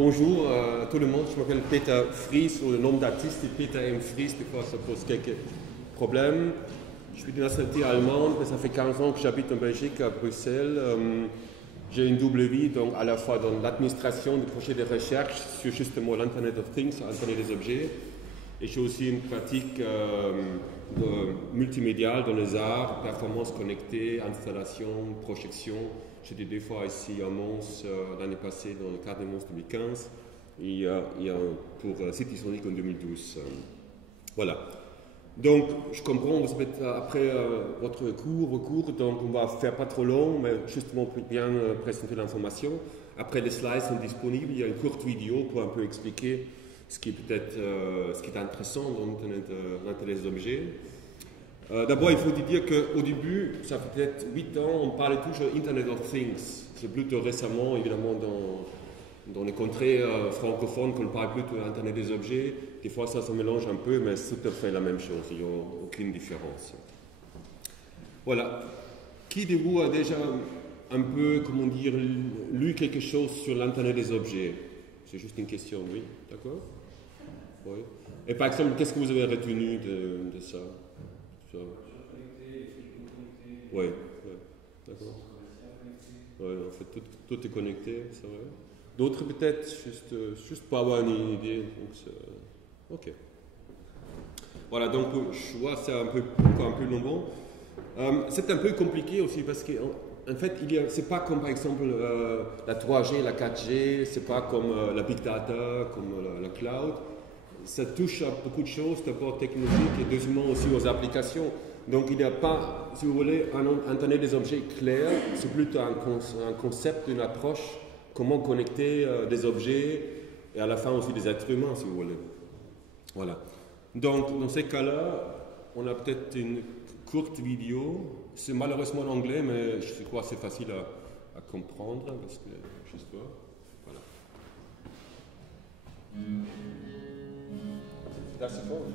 bonjour à tout le monde, je m'appelle Peter Fries, ou le nom d'artiste est Peter M. Fries, des fois ça pose quelques problèmes. Je suis de nationalité allemande, mais ça fait 15 ans que j'habite en Belgique, à Bruxelles. J'ai une double vie, donc à la fois dans l'administration du projet de recherche sur justement l'Internet of Things, Internet des objets, et j'ai aussi une pratique multimédiale dans les arts, performance connectée, installation, projection. J'étais deux fois ici à Mons l'année passée dans le cadre de Mons 2015 et pour City Sonic en 2012. Voilà. Donc, je comprends, vous êtes après votre cours, donc on va faire pas trop long, mais justement pour bien présenter l'information. Après, les slides sont disponibles, il y a une courte vidéo pour un peu expliquer ce qui est peut-être ce qui est intéressant dans l'Internet des objets. D'abord, il faut dire qu'au début, ça fait peut-être 8 ans, on parlait toujours Internet of Things. C'est plutôt récemment, évidemment, dans les contrées francophones qu'on parle plutôt Internet des objets. Des fois, ça se mélange un peu, mais c'est tout à fait la même chose. Il n'y a aucune différence. Voilà. Qui de vous a déjà un peu, comment dire, lu quelque chose sur l'Internet des objets? C'est juste une question, oui? D'accord? Oui. Et par exemple, qu'est-ce que vous avez retenu de ça? Oui, d'accord. Ouais, en fait, tout est connecté, c'est vrai. D'autres peut-être, juste pour avoir une idée. Donc, ok. Voilà, donc je vois c'est un peu long. C'est un peu compliqué aussi parce qu'en fait, c'est pas comme par exemple la 3G, la 4G, c'est pas comme la big data, comme la cloud. Ça touche à beaucoup de choses, d'abord technologiques et deuxièmement aussi aux applications. Donc il n'y a pas, si vous voulez, un Internet des objets clair, c'est plutôt un concept, une approche, comment connecter des objets et à la fin aussi des êtres humains, si vous voulez. Voilà. Donc dans ces cas-là, on a peut-être une courte vidéo. C'est malheureusement en anglais, mais je crois que c'est facile à comprendre parce que juste là. Voilà. That's the phone.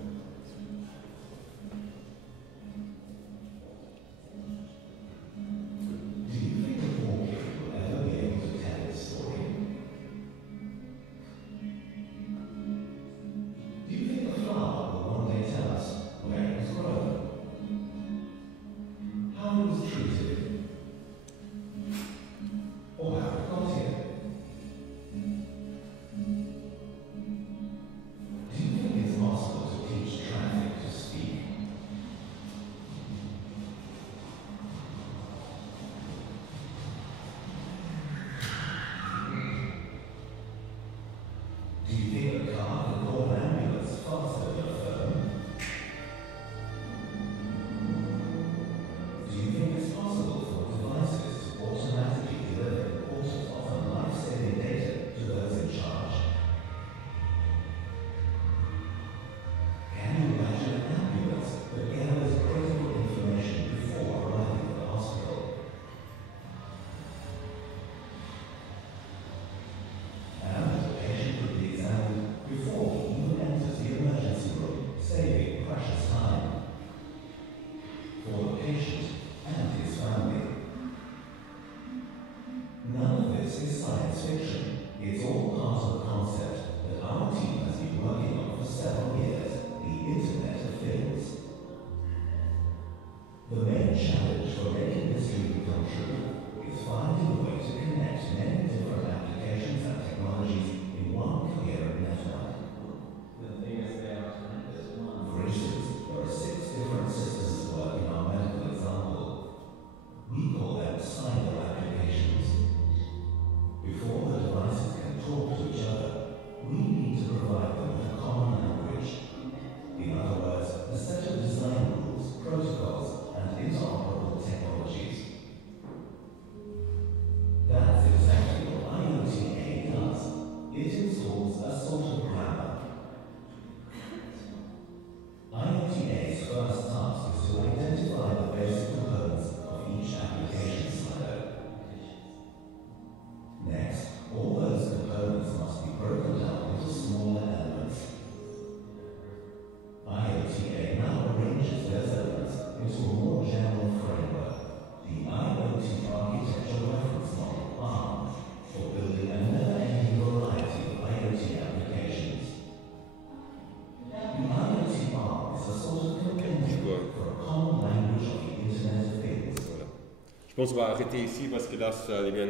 Je pense qu'on va arrêter ici parce que là, ça devient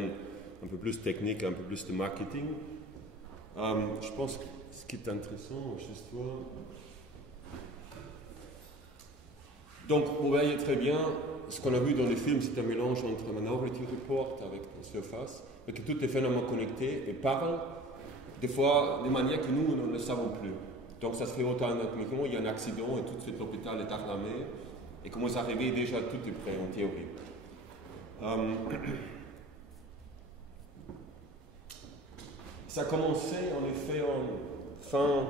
un peu plus technique, un peu plus de marketing. Je pense que ce qui est intéressant, juste voir. Donc, vous voyez très bien, ce qu'on a vu dans les films, c'est un mélange entre Minority Report avec Surface, et que tout est finalement connecté et parle, des fois, de manière que nous ne le savons plus. Donc, ça se fait automatiquement, il y a un accident et tout de suite l'hôpital est alarmé, et quand vous arrivez, déjà tout est prêt en théorie. Ça a commencé en effet en fin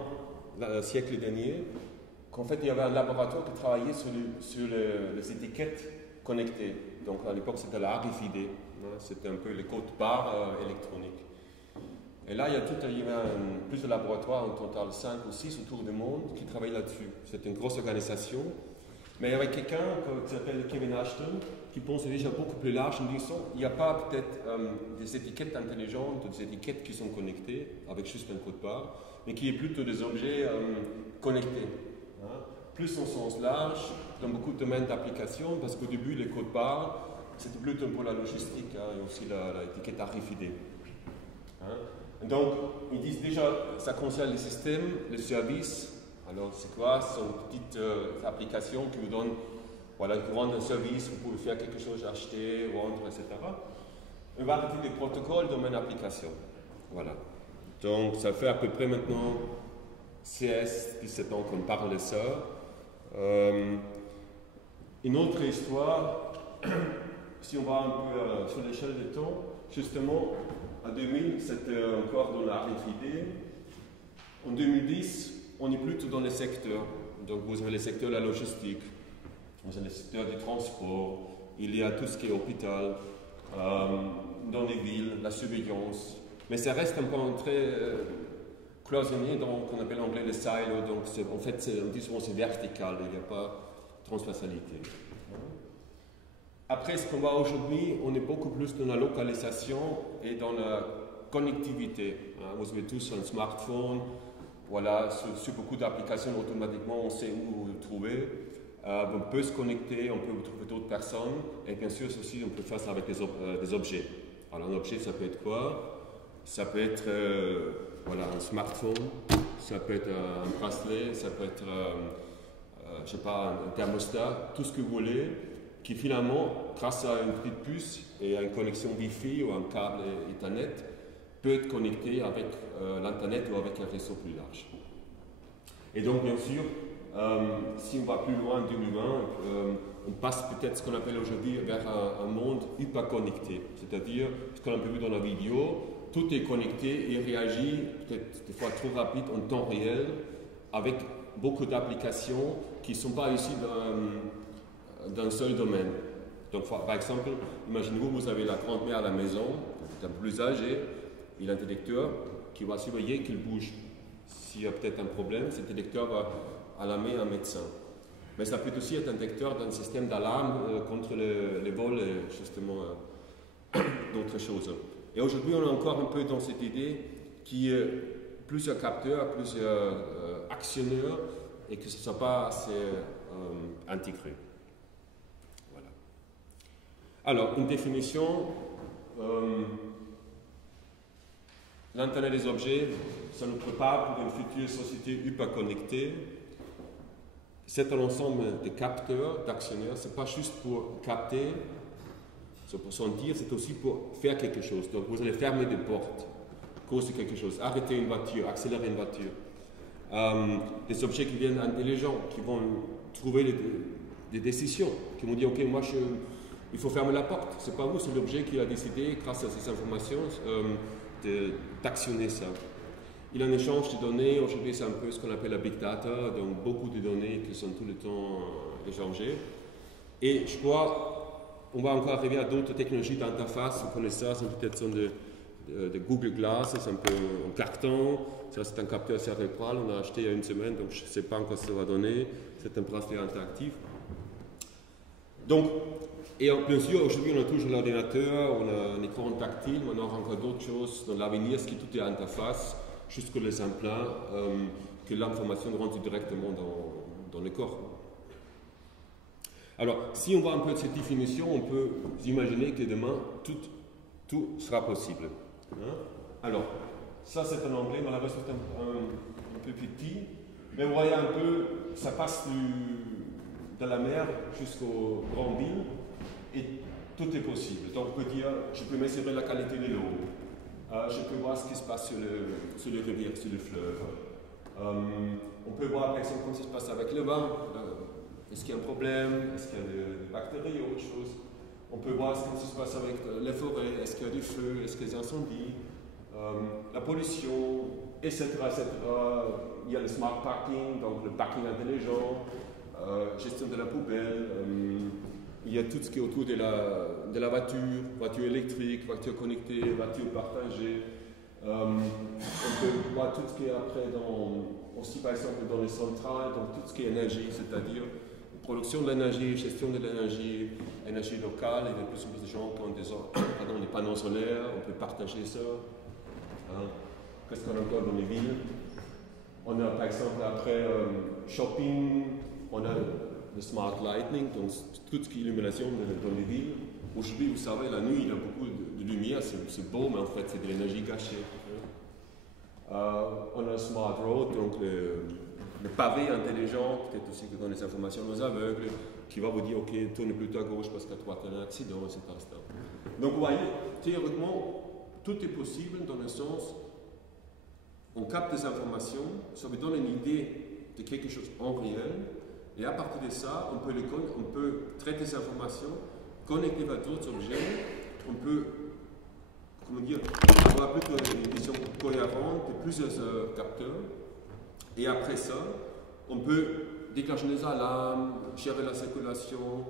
siècle dernier, qu'en fait il y avait un laboratoire qui travaillait sur les étiquettes connectées. Donc à l'époque c'était la RFID, hein, c'était un peu les codes barres électroniques. Et là il y avait plus de laboratoires, en total 5 ou 6 autour du monde qui travaillaient là-dessus. C'était une grosse organisation. Mais il y avait quelqu'un qui s'appelle Kevin Ashton qui pensait déjà beaucoup plus large en disant il n'y a pas peut-être des étiquettes intelligentes, des étiquettes qui sont connectées avec juste un code barre, mais qui est plutôt des objets connectés. Hein. Plus en sens large, dans beaucoup de domaines d'application, parce qu'au début, les codes barres, c'était plutôt pour la logistique hein, et aussi l'étiquette RFID. Hein. Donc, ils disent déjà, ça concerne les systèmes, les services. Alors, c'est quoi? Ce sont des petites applications qui vous donnent, voilà, vous rendent un service, vous pouvez faire quelque chose, acheter, vendre, etc. On va arrêter les protocoles dans une application. Voilà. Donc, ça fait à peu près maintenant 17 ans qu'on parle de ça. Une autre histoire, si on va un peu sur l'échelle du temps, justement, en 2000, c'était encore dans la RFID. En 2010, on est plutôt dans les secteurs. Donc vous avez les secteurs de la logistique, vous avez les secteurs du transport, il y a tout ce qui est hôpital, dans les villes, la surveillance. Mais ça reste un point très cloisonné dans ce qu'on appelle en anglais le silo. Donc en fait, on dit souvent c'est vertical, il n'y a pas de transversalité. Après, ce qu'on voit aujourd'hui, on est beaucoup plus dans la localisation et dans la connectivité. Vous avez tous un smartphone. Voilà, sur beaucoup d'applications, automatiquement, on sait où le trouver. On peut se connecter, on peut trouver d'autres personnes. Et bien sûr, aussi, on peut faire ça avec des objets. Alors, un objet, ça peut être quoi? Ça peut être voilà, un smartphone, ça peut être un bracelet, ça peut être, je sais pas, un thermostat, tout ce que vous voulez, qui finalement, grâce à une petite puce et à une connexion Wi-Fi ou un câble Ethernet, peut être connecté avec l'Internet ou avec un réseau plus large. Et donc, bien sûr, si on va plus loin en 2020, on passe peut-être ce qu'on appelle aujourd'hui vers un monde hyper connecté. C'est-à-dire, ce qu'on a vu dans la vidéo, tout est connecté et réagit, peut-être des fois trop rapide, en temps réel, avec beaucoup d'applications qui ne sont pas ici d'un seul domaine. Donc, par exemple, imaginez-vous, vous avez la grand-mère à la maison, peut-être un peu plus âgée, et un détecteur qui va surveiller qu'il bouge. S'il y a peut-être un problème, ce détecteur va alarmer un médecin. Mais ça peut aussi être un détecteur d'un système d'alarme contre les vols et justement d'autres choses. Et aujourd'hui, on est encore un peu dans cette idée qui est plusieurs capteurs, plusieurs actionneurs et que ce ne soit pas assez intégré. Voilà. Alors, une définition. L'Internet des objets, ça nous prépare pour une future société hyper connectée. C'est un ensemble de capteurs, d'actionnaires. Ce n'est pas juste pour capter, c'est pour sentir, c'est aussi pour faire quelque chose. Donc vous allez fermer des portes, causer quelque chose, arrêter une voiture, accélérer une voiture. Des objets qui viennent intelligents, qui vont trouver des décisions, qui vont dire ok, moi il faut fermer la porte. C'est pas vous, c'est l'objet qui a décidé, grâce à ces informations, d'actionner ça. Il y a un échange de données, aujourd'hui c'est un peu ce qu'on appelle la big data, donc beaucoup de données qui sont tout le temps échangées. Et je crois on va encore arriver à d'autres technologies d'interface, vous connaissez ça, c'est peut-être de Google Glass, c'est un peu en carton, ça c'est un capteur cérébral, on a acheté il y a une semaine, donc je ne sais pas encore ce que ça va donner, c'est un bracelet interactif. Donc, et bien sûr, aujourd'hui on a toujours l'ordinateur, on a un écran tactile, mais on aura encore d'autres choses dans l'avenir, ce qui tout est interface, jusque les implants, que l'information rentre directement dans le corps. Alors, si on voit un peu de cette définition, on peut imaginer que demain, tout sera possible. Hein? Alors, ça c'est en anglais, malheureusement c'est un peu petit, mais vous voyez un peu, ça passe de la mer jusqu'aux grandes villes, et tout est possible. Donc on peut dire, je peux mesurer la qualité de l'eau, je peux voir ce qui se passe sur les rivières, sur les fleuves. On peut voir par exemple comment ça se passe avec le vin, est-ce qu'il y a un problème, est-ce qu'il y a des bactéries ou autre chose. On peut voir ce qui se passe avec les forêts, est-ce qu'il y a du feu, est-ce qu'il y a des incendies, la pollution, etc., etc. Il y a le smart parking, donc le parking intelligent, gestion de la poubelle. Il y a tout ce qui est autour de la voiture électrique, voiture connectée, voiture partagée. On peut voir tout ce qui est après aussi par exemple dans les centrales, donc tout ce qui est énergie, c'est-à-dire production de l'énergie, gestion de l'énergie, énergie locale. Il y a de plus en plus de gens qui ont des panneaux solaires, on peut partager ça. Hein. Qu'est-ce qu'on a encore dans les villes? On a par exemple après shopping, on a le smart lighting, donc tout ce qui est illumination dans les villes. Aujourd'hui, vous savez, la nuit, il y a beaucoup de lumière, c'est beau, mais en fait, c'est de l'énergie gâchée. On a le smart road, donc le pavé intelligent, peut-être aussi qui donne des informations aux aveugles, qui va vous dire, ok, tourne plutôt à gauche parce qu'à droite, il y a un accident, etc. Donc, vous voyez, théoriquement, tout est possible dans le sens, on capte des informations, ça vous donne une idée de quelque chose en réel, et à partir de ça, on peut traiter ces informations, connecter à d'autres objets, on peut, comment dire, avoir plutôt une vision cohérente de plusieurs capteurs, et après ça, on peut déclencher des alarmes, gérer la circulation,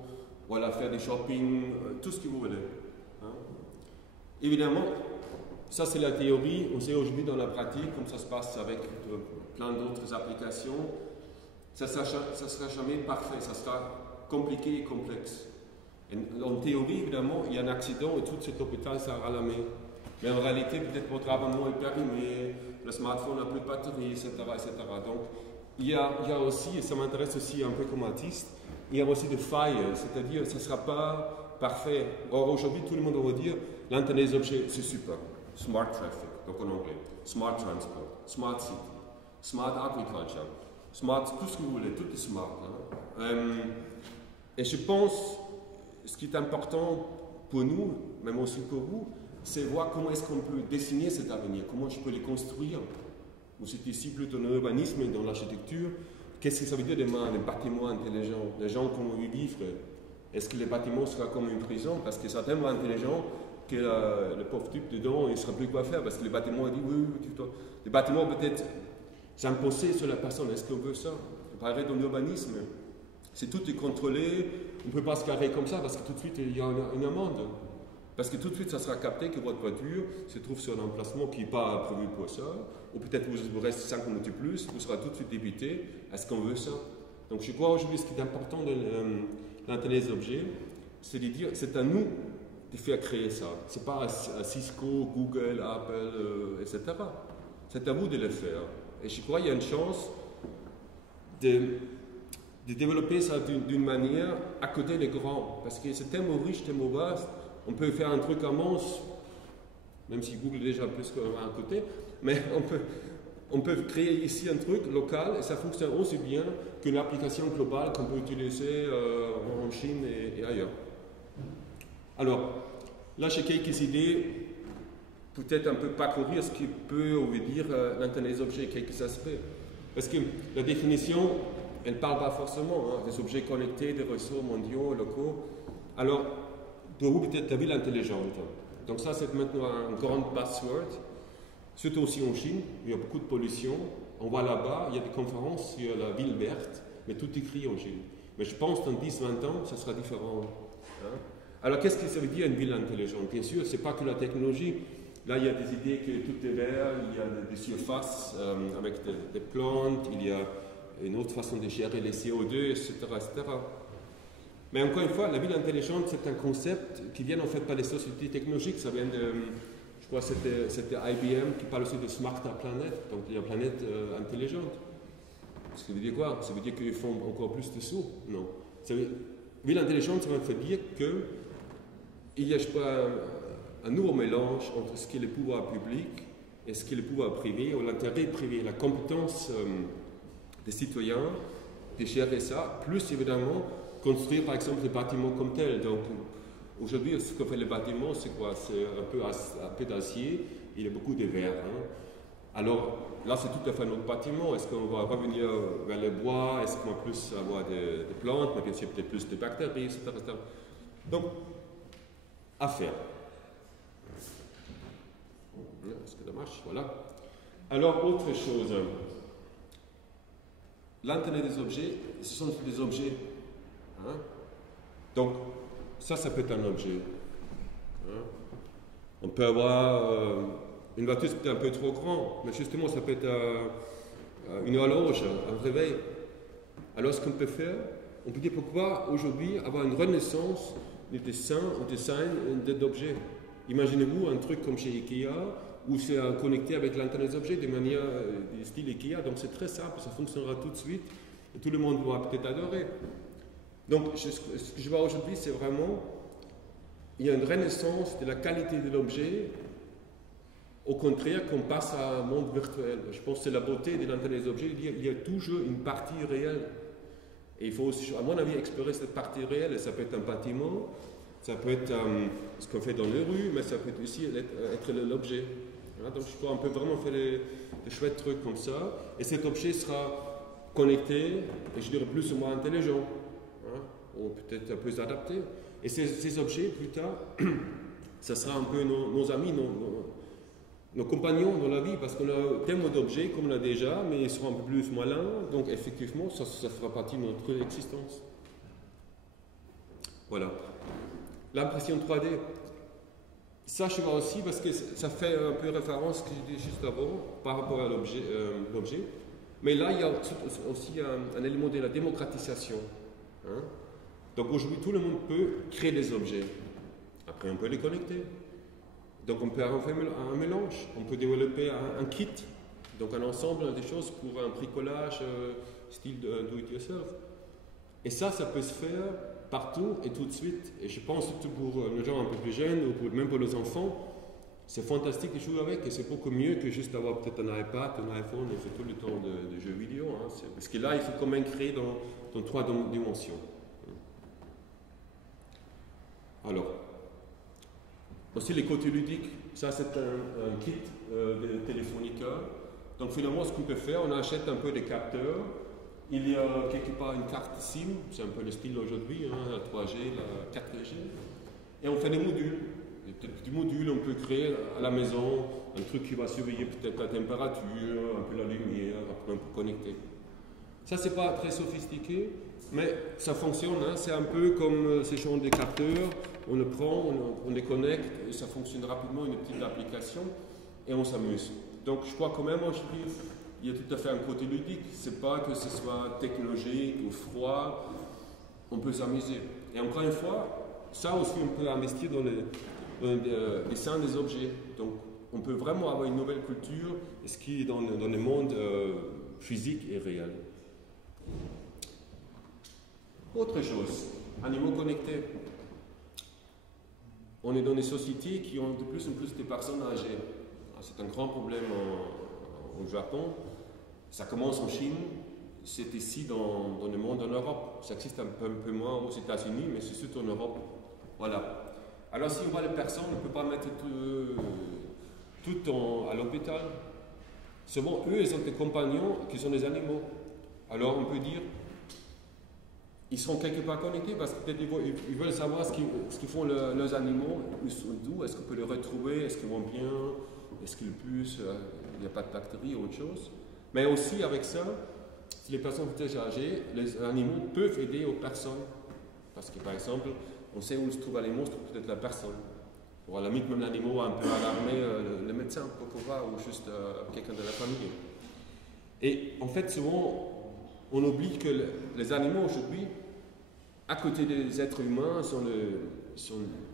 voilà, faire des shopping, tout ce que vous voulez. Hein. Évidemment, ça c'est la théorie, on sait aujourd'hui dans la pratique, comme ça se passe avec plein d'autres applications, ça ne sera jamais parfait, ça sera compliqué et complexe. Et en théorie, évidemment, il y a un accident et tout cet hôpital sera ralamé. Mais en réalité, peut-être votre abonnement est périmé, le smartphone n'a plus de batterie, etc., etc. Donc, il y a aussi, et ça m'intéresse aussi un peu comme artiste, il y a aussi des failles, c'est-à-dire que ce ne sera pas parfait. Or, aujourd'hui, tout le monde va dire, l'Internet des objets, c'est super. Smart traffic, donc en anglais. Smart transport, smart city, smart agriculture, smart, tout ce que vous voulez, tout est smart. Hein. Et je pense, ce qui est important pour nous, même aussi pour vous, c'est voir comment est-ce qu'on peut dessiner cet avenir, comment je peux les construire. Ou c'est ici plutôt dans l'urbanisme et dans l'architecture. Qu'est-ce que ça veut dire demain, les bâtiments intelligents, les gens comment y vivre? Est-ce que les bâtiments seront comme une prison? Parce que c'est tellement intelligent que le pauvre type dedans, il ne sera plus quoi faire. Parce que les bâtiments, il dit oui, les bâtiments peut-être s'imposer sur la personne. Est-ce qu'on veut ça? Pareil dans l'urbanisme. Si tout est contrôlé, on ne peut pas se carrer comme ça parce que tout de suite il y a une amende. Parce que tout de suite ça sera capté que votre voiture se trouve sur un emplacement qui n'est pas prévu pour ça, ou peut-être vous reste 5 minutes de plus, vous serez tout de suite débité. Est-ce qu'on veut ça? Donc je crois aujourd'hui ce qui est important de l'Internet des objets, c'est de dire c'est à nous de faire créer ça. Ce n'est pas à Cisco, Google, Apple, etc. C'est à vous de le faire. Et je crois qu'il y a une chance de développer ça d'une manière à côté des grands. Parce que c'est tellement riche, tellement vaste, on peut faire un truc immense, même si Google est déjà plus qu'à côté, mais on peut créer ici un truc local et ça fonctionne aussi bien qu'une application globale qu'on peut utiliser en Chine et ailleurs. Alors, là j'ai quelques idées, peut-être un peu parcourir ce qui peut, on veut dire, l'Internet des objets, quelques aspects. Parce que la définition, elle ne parle pas forcément des objets connectés, des réseaux mondiaux, locaux. Alors, pour vous, peut-être la ville intelligente. Donc ça, c'est maintenant un grand password, surtout aussi en Chine, il y a beaucoup de pollution. On voit là-bas, il y a des conférences sur la ville verte, mais tout écrit en Chine. Mais je pense que dans 10-20 ans, ça sera différent. Hein? Alors, qu'est-ce que ça veut dire une ville intelligente? Bien sûr, ce n'est pas que la technologie. Là, il y a des idées que tout est vert, il y a des surfaces avec des plantes, il y a une autre façon de gérer les CO2, etc., etc. Mais encore une fois, la ville intelligente, c'est un concept qui vient en fait par les sociétés technologiques. Ça vient de, je crois que c'était IBM qui parle aussi de Smart Planet, donc il y a une planète intelligente. Ça veut dire quoi? Ça veut dire qu'ils font encore plus de sous? Non. ville intelligente, ça veut dire qu'il y a, je crois, un nouveau mélange entre ce qui est le pouvoir public et ce qui est le pouvoir privé, ou l'intérêt privé, la compétence des citoyens de gérer ça, plus évidemment construire par exemple les bâtiments comme tels. Donc aujourd'hui, ce que fait le bâtiment, c'est quoi? C'est un peu d'acier, il y a beaucoup de verre. Hein. Alors là, c'est tout à fait un autre bâtiment. Est-ce qu'on va revenir vers le bois? Est-ce qu'on va plus avoir des plantes, mais bien sûr peut-être plus de bactéries, etc. Donc, à faire. Est-ce que ça marche? Voilà. Alors, autre chose. L'Internet des objets, ce sont des objets. Hein? Donc, ça peut être un objet. Hein? On peut avoir une voiture, c'est un peu trop grand, mais justement, ça peut être une horloge, un réveil. Alors, ce qu'on peut faire, on peut dire pourquoi aujourd'hui avoir une renaissance du design d'objets. Imaginez-vous un truc comme chez Ikea, où c'est connecté avec l'Internet des objets de manière du style Ikea. Donc, c'est très simple, ça fonctionnera tout de suite, et tout le monde va peut-être adorer. Donc, ce que je vois aujourd'hui, c'est vraiment, il y a une renaissance de la qualité de l'objet, au contraire qu'on passe à un monde virtuel. Je pense que c'est la beauté de l'Internet des objets, il y a toujours une partie réelle. Et il faut aussi, à mon avis, explorer cette partie réelle, et ça peut être un bâtiment, ça peut être ce qu'on fait dans les rues, mais ça peut aussi être l'objet. Hein, donc, je crois qu'on peut vraiment faire des chouettes trucs comme ça, et cet objet sera connecté, et je dirais plus ou moins intelligent. Ou peut-être plus adapté. Et ces objets, plus tard, ça sera un peu nos amis, nos compagnons dans la vie, parce qu'on a tellement d'objets comme on a déjà, mais ils seront un peu plus malins, donc effectivement, ça fera partie de notre existence. Voilà. L'impression 3D, ça je vois aussi, parce que ça fait un peu référence à ce que j'ai dit juste avant, par rapport à l'objet. Mais là, il y a aussi un élément de la démocratisation. Hein? Donc aujourd'hui, tout le monde peut créer des objets. Après, on peut les connecter. Donc on peut faire un mélange. On peut développer un kit, donc un ensemble des choses pour un bricolage style do-it-yourself. Et ça peut se faire partout et tout de suite. Et je pense surtout pour les gens un peu plus jeunes, ou même pour les enfants, c'est fantastique de jouer avec. Et c'est beaucoup mieux que juste avoir peut-être un iPad, un iPhone et faire tout le temps de jeux vidéo. Hein. Parce que là, il faut quand même créer dans 3 dimensions. Alors, aussi les côtés ludiques, ça c'est un kit de Telefonica. Donc finalement, ce qu'on peut faire, on achète un peu des capteurs. Il y a quelque part une carte SIM, c'est un peu le style aujourd'hui, hein, la 3G, la 4G. Et on fait des modules. Des modules, on peut créer à la maison un truc qui va surveiller peut-être la température, un peu la lumière, après on peut connecter. Ça, c'est pas très sophistiqué, mais ça fonctionne. Hein. C'est un peu comme ces genres de capteurs. On le prend, on les connecte, et ça fonctionne rapidement, une petite application, et on s'amuse. Donc je crois quand même, il y a tout à fait un côté ludique. C'est pas que ce soit technologique ou froid, on peut s'amuser. Et encore une fois, ça aussi on peut investir dans le dessin des objets. Donc on peut vraiment avoir une nouvelle culture, ce qui est dans le monde physique et réel. Autre chose, animaux connectés. On est dans des sociétés qui ont de plus en plus de personnes âgées. C'est un grand problème au Japon. Ça commence en Chine, c'est ici dans le monde, en Europe. Ça existe un peu moins aux États-Unis, mais c'est surtout en Europe. Voilà. Alors si on voit les personnes, on ne peut pas mettre tout à l'hôpital. Souvent, eux, ils ont des compagnons qui sont des animaux. Alors on peut dire, ils sont quelque part connectés parce que peut-être ils veulent savoir ce qu'ils font leurs animaux, d'où est-ce qu'on peut les retrouver, est-ce qu'ils vont bien, est-ce qu'ils puissent, il n'y a pas de bactéries ou autre chose. Mais aussi avec ça, si les personnes sont déjà âgées, les animaux peuvent aider aux personnes. Parce que par exemple, on sait où se trouvent les monstres, peut-être la personne. Ou à la limite, même l'animal un peu alarmé, le médecin, pourquoi pas, ou juste quelqu'un de la famille. Et en fait, souvent, on oublie que les animaux aujourd'hui, à côté des êtres humains, sont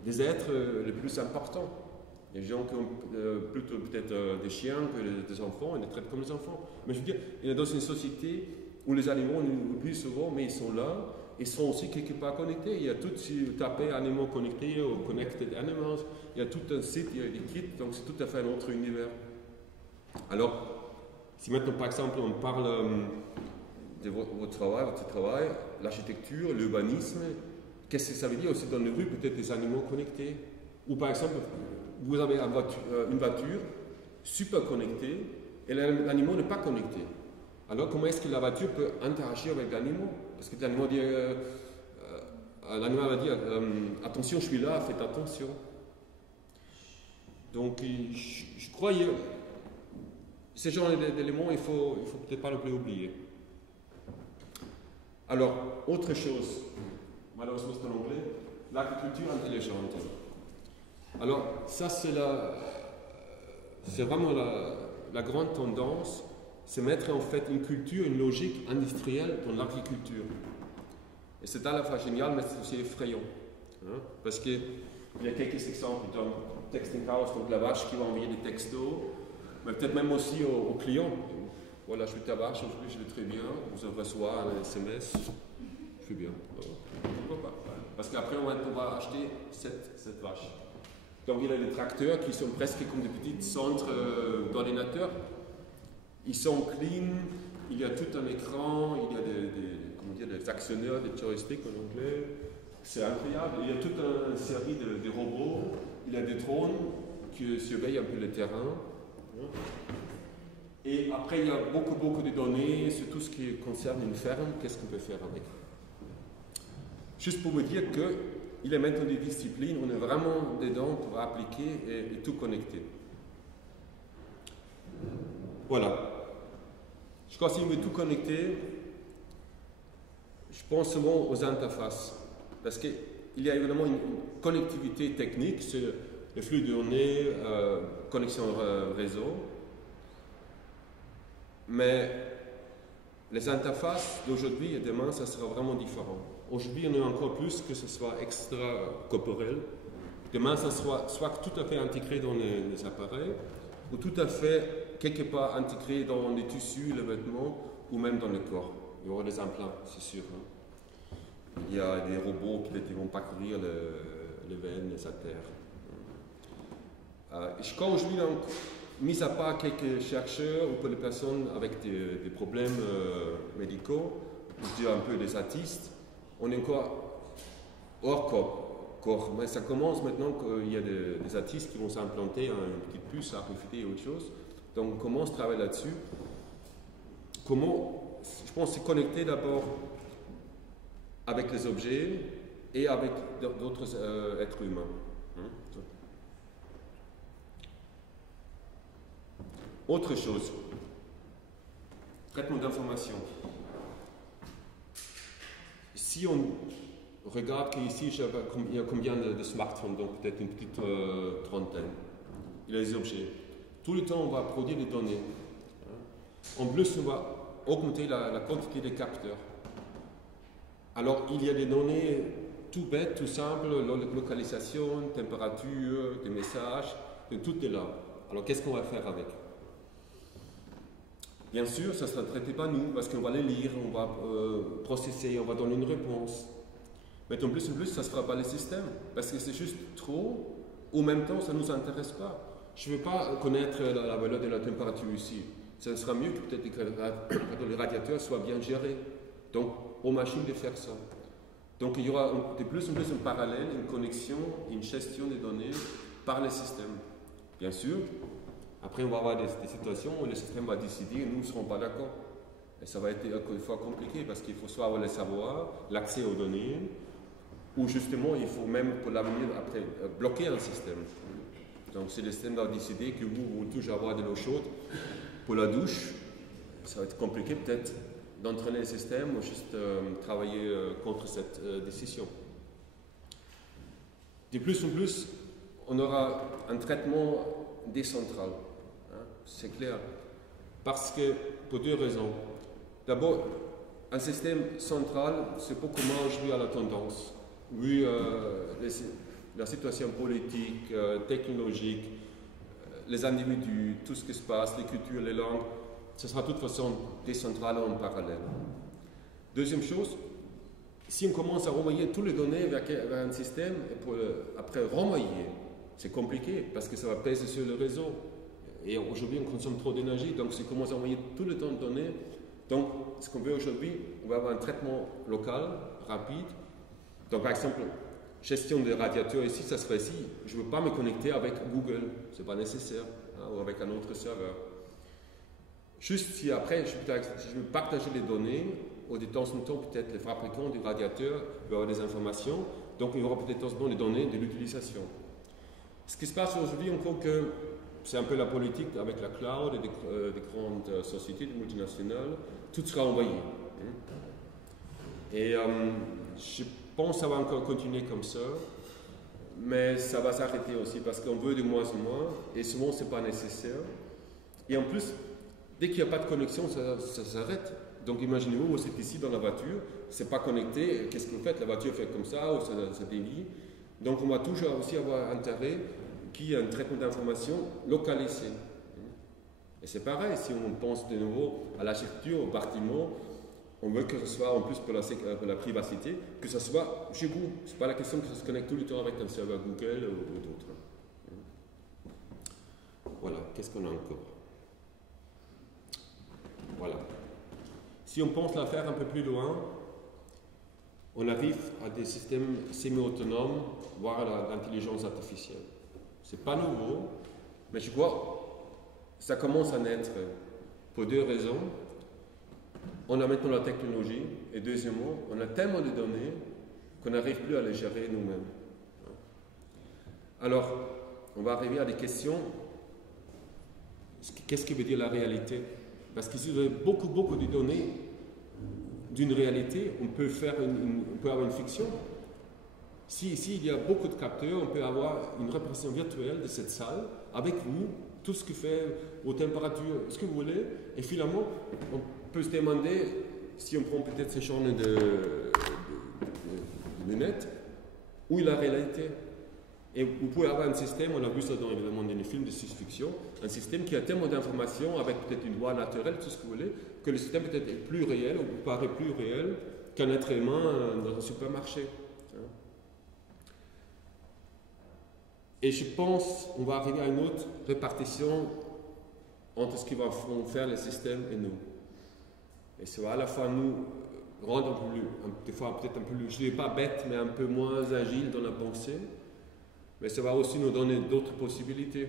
des êtres les plus importants. Les gens qui ont plutôt peut-être des chiens que des enfants, ils les traitent comme des enfants. Mais je veux dire, il est dans une société où les animaux, on oublie souvent, mais ils sont là, ils sont aussi quelque part connectés. Il y a tout, si vous tapez animaux connectés ou connected animals, il y a tout un site, il y a des kits, donc c'est tout à fait un autre univers. Alors, si maintenant par exemple on parle de votre travail, l'architecture, l'urbanisme, qu'est-ce que ça veut dire aussi dans les rues, peut-être des animaux connectés? Ou par exemple, vous avez une voiture super connectée et l'animal n'est pas connecté. Alors comment est-ce que la voiture peut interagir avec l'animal? Parce que l'animal va dire attention, je suis là, faites attention. Donc je crois que ce genre d'éléments, il faut peut-être pas le plus oublier. Alors, autre chose, malheureusement c'est en anglais, l'agriculture intelligente. Alors, ça c'est vraiment la grande tendance, c'est mettre en fait une culture, une logique industrielle dans l'agriculture. Et c'est à la fois génial, mais c'est aussi effrayant. Hein? Parce qu'il y a quelques exemples dans Texting House, donc la vache qui va envoyer des textos, mais peut-être même aussi aux clients. Voilà, je suis ta vache, aujourd'hui je vais très bien, vous reçoit un SMS, je suis bien. Pourquoi pas? Parce qu'après on va acheter cette vache. Donc il y a des tracteurs qui sont presque comme des petits centres d'ordinateurs. Ils sont clean, il y a tout un écran, il y a des actionneurs, des joysticks en anglais. C'est incroyable. Il y a toute une série de robots, il y a des drones qui surveillent un peu le terrain. Et après, il y a beaucoup de données sur tout ce qui concerne une ferme, qu'est-ce qu'on peut faire avec. Juste pour vous dire qu'il est maintenant des disciplines, on est vraiment dedans pour appliquer et tout connecter. Voilà. Je crois que si on veut tout connecter, je pense souvent aux interfaces. Parce qu'il y a évidemment une connectivité technique sur le flux de données, connexion réseau. Mais les interfaces d'aujourd'hui et demain, ça sera vraiment différent. Aujourd'hui, on est encore plus que ce soit extra-corporel. Demain, ça sera soit tout à fait intégré dans les appareils, ou tout à fait quelque part intégré dans les tissus, les vêtements, ou même dans le corps. Il y aura des implants, c'est sûr. Hein. Il y a des robots qui vont parcourir les veines, les artères. Je crois aujourd'hui, donc, mis à part quelques chercheurs ou pour les personnes avec des problèmes médicaux, je dirais un peu des artistes, on est encore hors corps. Mais ça commence maintenant qu'il y a des artistes qui vont s'implanter une petite puce à RFID et autre chose. Donc on commence à travailler là-dessus. Comment, je pense, se connecter d'abord avec les objets et avec d'autres êtres humains. Autre chose, traitement d'information. Si on regarde qu'ici, il y a combien de smartphones, donc peut-être une petite trentaine, il y a les objets. Tout le temps, on va produire des données. En plus, on va augmenter la quantité des capteurs. Alors, il y a des données tout bêtes, tout simples, localisation, température, des messages, tout est là. Alors, qu'est-ce qu'on va faire avec? Bien sûr, ça ne sera traité par nous, parce qu'on va les lire, on va processer, on va donner une réponse. Mais en plus, ça ne sera pas le système, parce que c'est juste trop, ou en même temps, ça ne nous intéresse pas. Je ne veux pas connaître la valeur de la température ici. Ça sera mieux que peut-être que les radiateurs soient bien gérés. Donc, aux machines de faire ça. Donc, il y aura de plus en plus un parallèle, une connexion, une gestion des données par les systèmes. Bien sûr, après, on va avoir des situations où le système va décider et nous ne serons pas d'accord. Et ça va être encore une fois compliqué parce qu'il faut soit avoir le savoir, l'accès aux données, ou justement, il faut même pour l'avenir après bloquer un système. Donc, si le système va décider que vous voulez toujours avoir de l'eau chaude pour la douche, ça va être compliqué peut-être d'entraîner le système ou juste travailler contre cette décision. De plus en plus, on aura un traitement décentral. C'est clair. Parce que, pour deux raisons. D'abord, un système central, c'est beaucoup moins joué à la tendance. Vu la situation politique, technologique, les individus, tout ce qui se passe, les cultures, les langues, ce sera de toute façon décentral en parallèle. Deuxième chose, si on commence à renvoyer toutes les données vers un système, et pour après renvoyer, c'est compliqué parce que ça va peser sur le réseau. Et aujourd'hui, on consomme trop d'énergie, donc si on commence à envoyer tout le temps de données, donc ce qu'on veut aujourd'hui, on va avoir un traitement local, rapide. Donc par exemple, gestion des radiateurs ici, ça se fait ici. Je ne veux pas me connecter avec Google, ce n'est pas nécessaire, hein, ou avec un autre serveur. Juste si après, je veux partager les données, ou de temps en temps, peut-être les fabricants du radiateur vont avoir des informations, donc il y aura peut-être de temps en temps les données de l'utilisation. Ce qui se passe aujourd'hui, encore que c'est un peu la politique avec la cloud et des grandes sociétés, des multinationales, tout sera envoyé. Et je pense que ça va encore continuer comme ça, mais ça va s'arrêter aussi parce qu'on veut de moins en moins, et souvent ce n'est pas nécessaire. Et en plus, dès qu'il n'y a pas de connexion, ça s'arrête. Donc imaginez-vous, vous êtes ici dans la voiture, c'est pas connecté, qu'est-ce que vous faites? La voiture fait comme ça, ou ça dévie. Donc on va toujours aussi avoir intérêt qu'il y ait un traitement d'information localisé. Et c'est pareil, si on pense de nouveau à l'architecture, au bâtiment, on veut que ce soit, en plus pour la privacité, que ce soit chez vous. Ce n'est pas la question que ça se connecte tout le temps avec un serveur Google ou d'autres. Voilà, qu'est-ce qu'on a encore? Voilà. Si on pense l'affaire un peu plus loin, on arrive à des systèmes semi-autonomes, voire à l'intelligence artificielle. Ce n'est pas nouveau, mais je crois que ça commence à naître pour deux raisons. On a maintenant la technologie, et deuxièmement, on a tellement de données qu'on n'arrive plus à les gérer nous-mêmes. Alors, on va arriver à des questions. Qu'est-ce que veut dire la réalité? Parce que si vous avez beaucoup de données d'une réalité, on peut avoir une fiction. Si ici il y a beaucoup de capteurs, on peut avoir une représentation virtuelle de cette salle avec vous, tout ce que fait, vos températures, ce que vous voulez, et finalement, on peut se demander, si on prend peut-être ces champs de lunettes, où est la réalité? Et vous pouvez avoir un système, on a vu ça évidemment dans les films de science-fiction, un système qui a tellement d'informations, avec peut-être une loi naturelle, tout ce que vous voulez, que le système peut-être est plus réel, ou paraît plus réel qu'un être humain dans un supermarché. Et je pense qu'on va arriver à une autre répartition entre ce qui va faire le système et nous. Et ça va à la fois nous rendre un peu plus, des fois peut-être un peu plus, je ne dirais pas bête, mais un peu moins agile dans la pensée. Mais ça va aussi nous donner d'autres possibilités.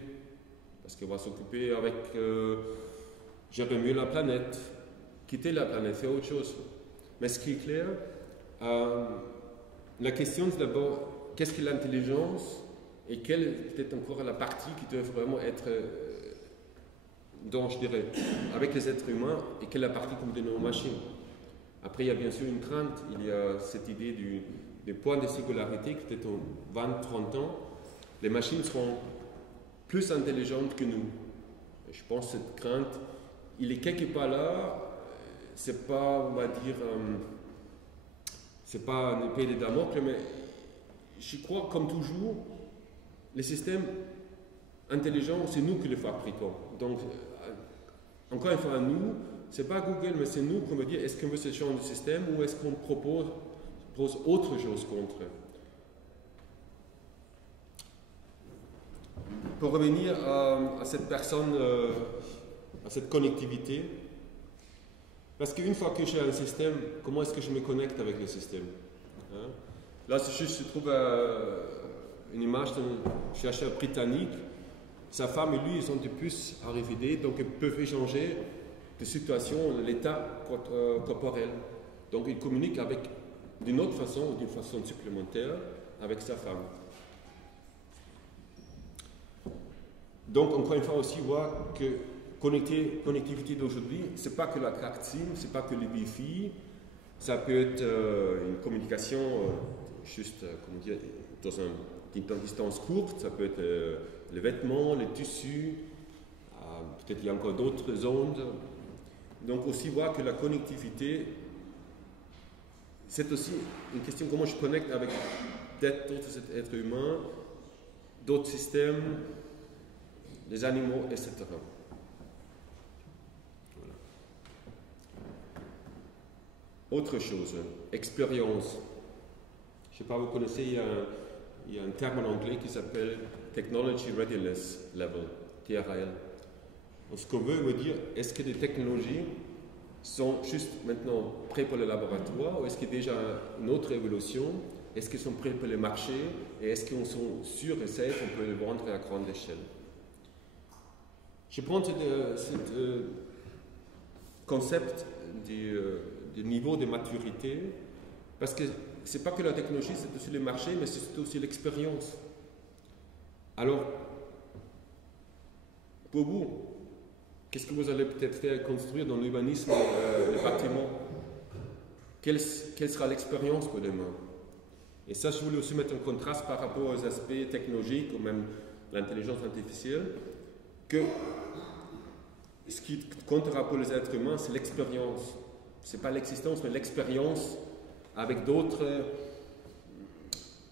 Parce qu'on va s'occuper avec gérer mieux la planète, quitter la planète, faire autre chose. Mais ce qui est clair, la question c'est d'abord qu'est-ce que l'intelligence et quelle est peut-être encore la partie qui doit vraiment être dans, je dirais, avec les êtres humains et quelle est la partie qu'on donne aux machines. Après, il y a bien sûr une crainte, il y a cette idée du point de singularité qui peut-être en 20-30 ans, les machines seront plus intelligentes que nous. Et je pense que cette crainte, il est quelque part là, c'est pas, on va dire, c'est pas une épée de Damoclès, mais je crois, comme toujours, les systèmes intelligents, c'est nous qui les fabriquons. Donc, encore une fois, nous, c'est pas Google, mais c'est nous qu'on veut dire, est-ce qu'on veut ce genre de système ou est-ce qu'on propose autre chose contre eux. Pour revenir à cette personne, à cette connectivité, parce qu'une fois que j'ai un système, comment est-ce que je me connecte avec le système, hein? Là, je trouve une image d'un chercheur britannique. Sa femme et lui, ils sont de plus à RFID, donc ils peuvent échanger de situations, l'état corporel. Donc ils communiquent d'une autre façon, d'une façon supplémentaire, avec sa femme. Donc, encore une fois aussi, voir que connectivité d'aujourd'hui, ce n'est pas que la carte SIM, ce n'est pas que le Wi-Fi, ça peut être une communication juste, comment dire, dans une distance courte, ça peut être les vêtements, les tissus, peut-être il y a encore d'autres ondes. Donc aussi voir que la connectivité, c'est aussi une question comment je connecte avec d'autres êtres humains, d'autres systèmes, les animaux, etc. Voilà. Autre chose, expérience. Je ne sais pas, vous connaissez, il y a un terme en anglais qui s'appelle Technology Readiness Level, TRL. Donc, ce qu'on veut dire, est-ce que les technologies sont juste maintenant prêtes pour le laboratoire ou est-ce qu'il y a déjà une autre évolution? Est-ce qu'ils sont prêts pour les marchés et est-ce qu'ils sont sûrs et safe qu'on peut les vendre à grande échelle? Je prends ce concept du niveau de maturité parce que ce n'est pas que la technologie, c'est aussi le marché, mais c'est aussi l'expérience. Alors, pour vous, qu'est-ce que vous allez peut-être faire construire dans l'urbanisme les bâtiments? Quelle sera l'expérience pour demain? Et ça, je voulais aussi mettre en contraste par rapport aux aspects technologiques ou même l'intelligence artificielle, que ce qui comptera pour les êtres humains, c'est l'expérience. Ce n'est pas l'existence, mais l'expérience avec d'autres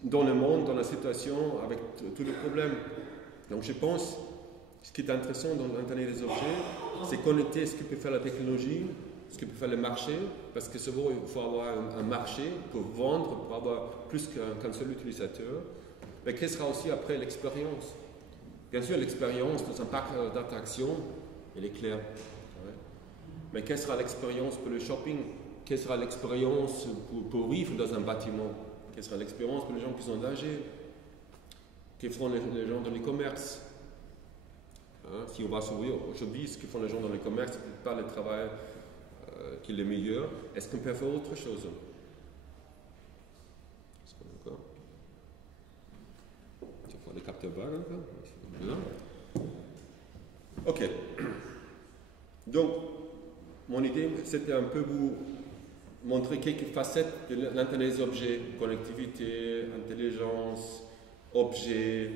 dans le monde, dans la situation, avec tous les problèmes. Donc je pense, ce qui est intéressant dans l'Internet des objets, c'est connecter ce que peut faire la technologie, ce que peut faire le marché, parce que souvent il faut avoir un marché pour vendre, pour avoir plus qu'un seul utilisateur. Mais quelle sera aussi après l'expérience? Bien sûr, l'expérience dans un parc d'attractions, elle est claire. Mais quelle sera l'expérience pour le shopping? Quelle sera l'expérience pour vivre dans un bâtiment? Quelle sera l'expérience pour les gens qui sont âgés? Que feront les gens dans les commerces? Si on va s'ouvrir aujourd'hui, ce que font les gens dans les commerces, c'est pas le travail qui est le meilleur. Est-ce qu'on peut faire autre chose? Est-ce qu'on a encore? Tu vois les capteurs bas encore? Ok. Donc, mon idée, c'était un peu vous montrer quelques facettes de l'Internet des objets, connectivité, intelligence, objets,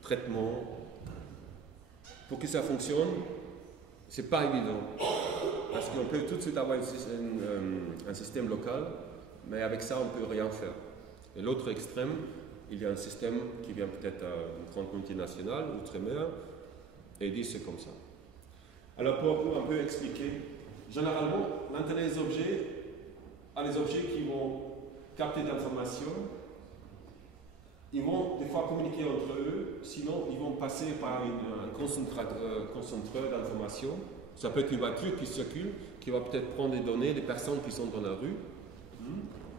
traitement. Pour que ça fonctionne, c'est pas évident. Parce qu'on peut tout de suite avoir un système local, mais avec ça, on ne peut rien faire. Et l'autre extrême, il y a un système qui vient peut-être d'une grande multinationale, outre-mer, et il dit c'est comme ça. Alors pour un peu expliquer, généralement, l'Internet des objets a des objets qui vont capter d'informations, ils vont des fois communiquer entre eux, sinon ils vont passer par un concentreur d'informations. Ça peut être une voiture qui circule, qui va peut-être prendre des données des personnes qui sont dans la rue.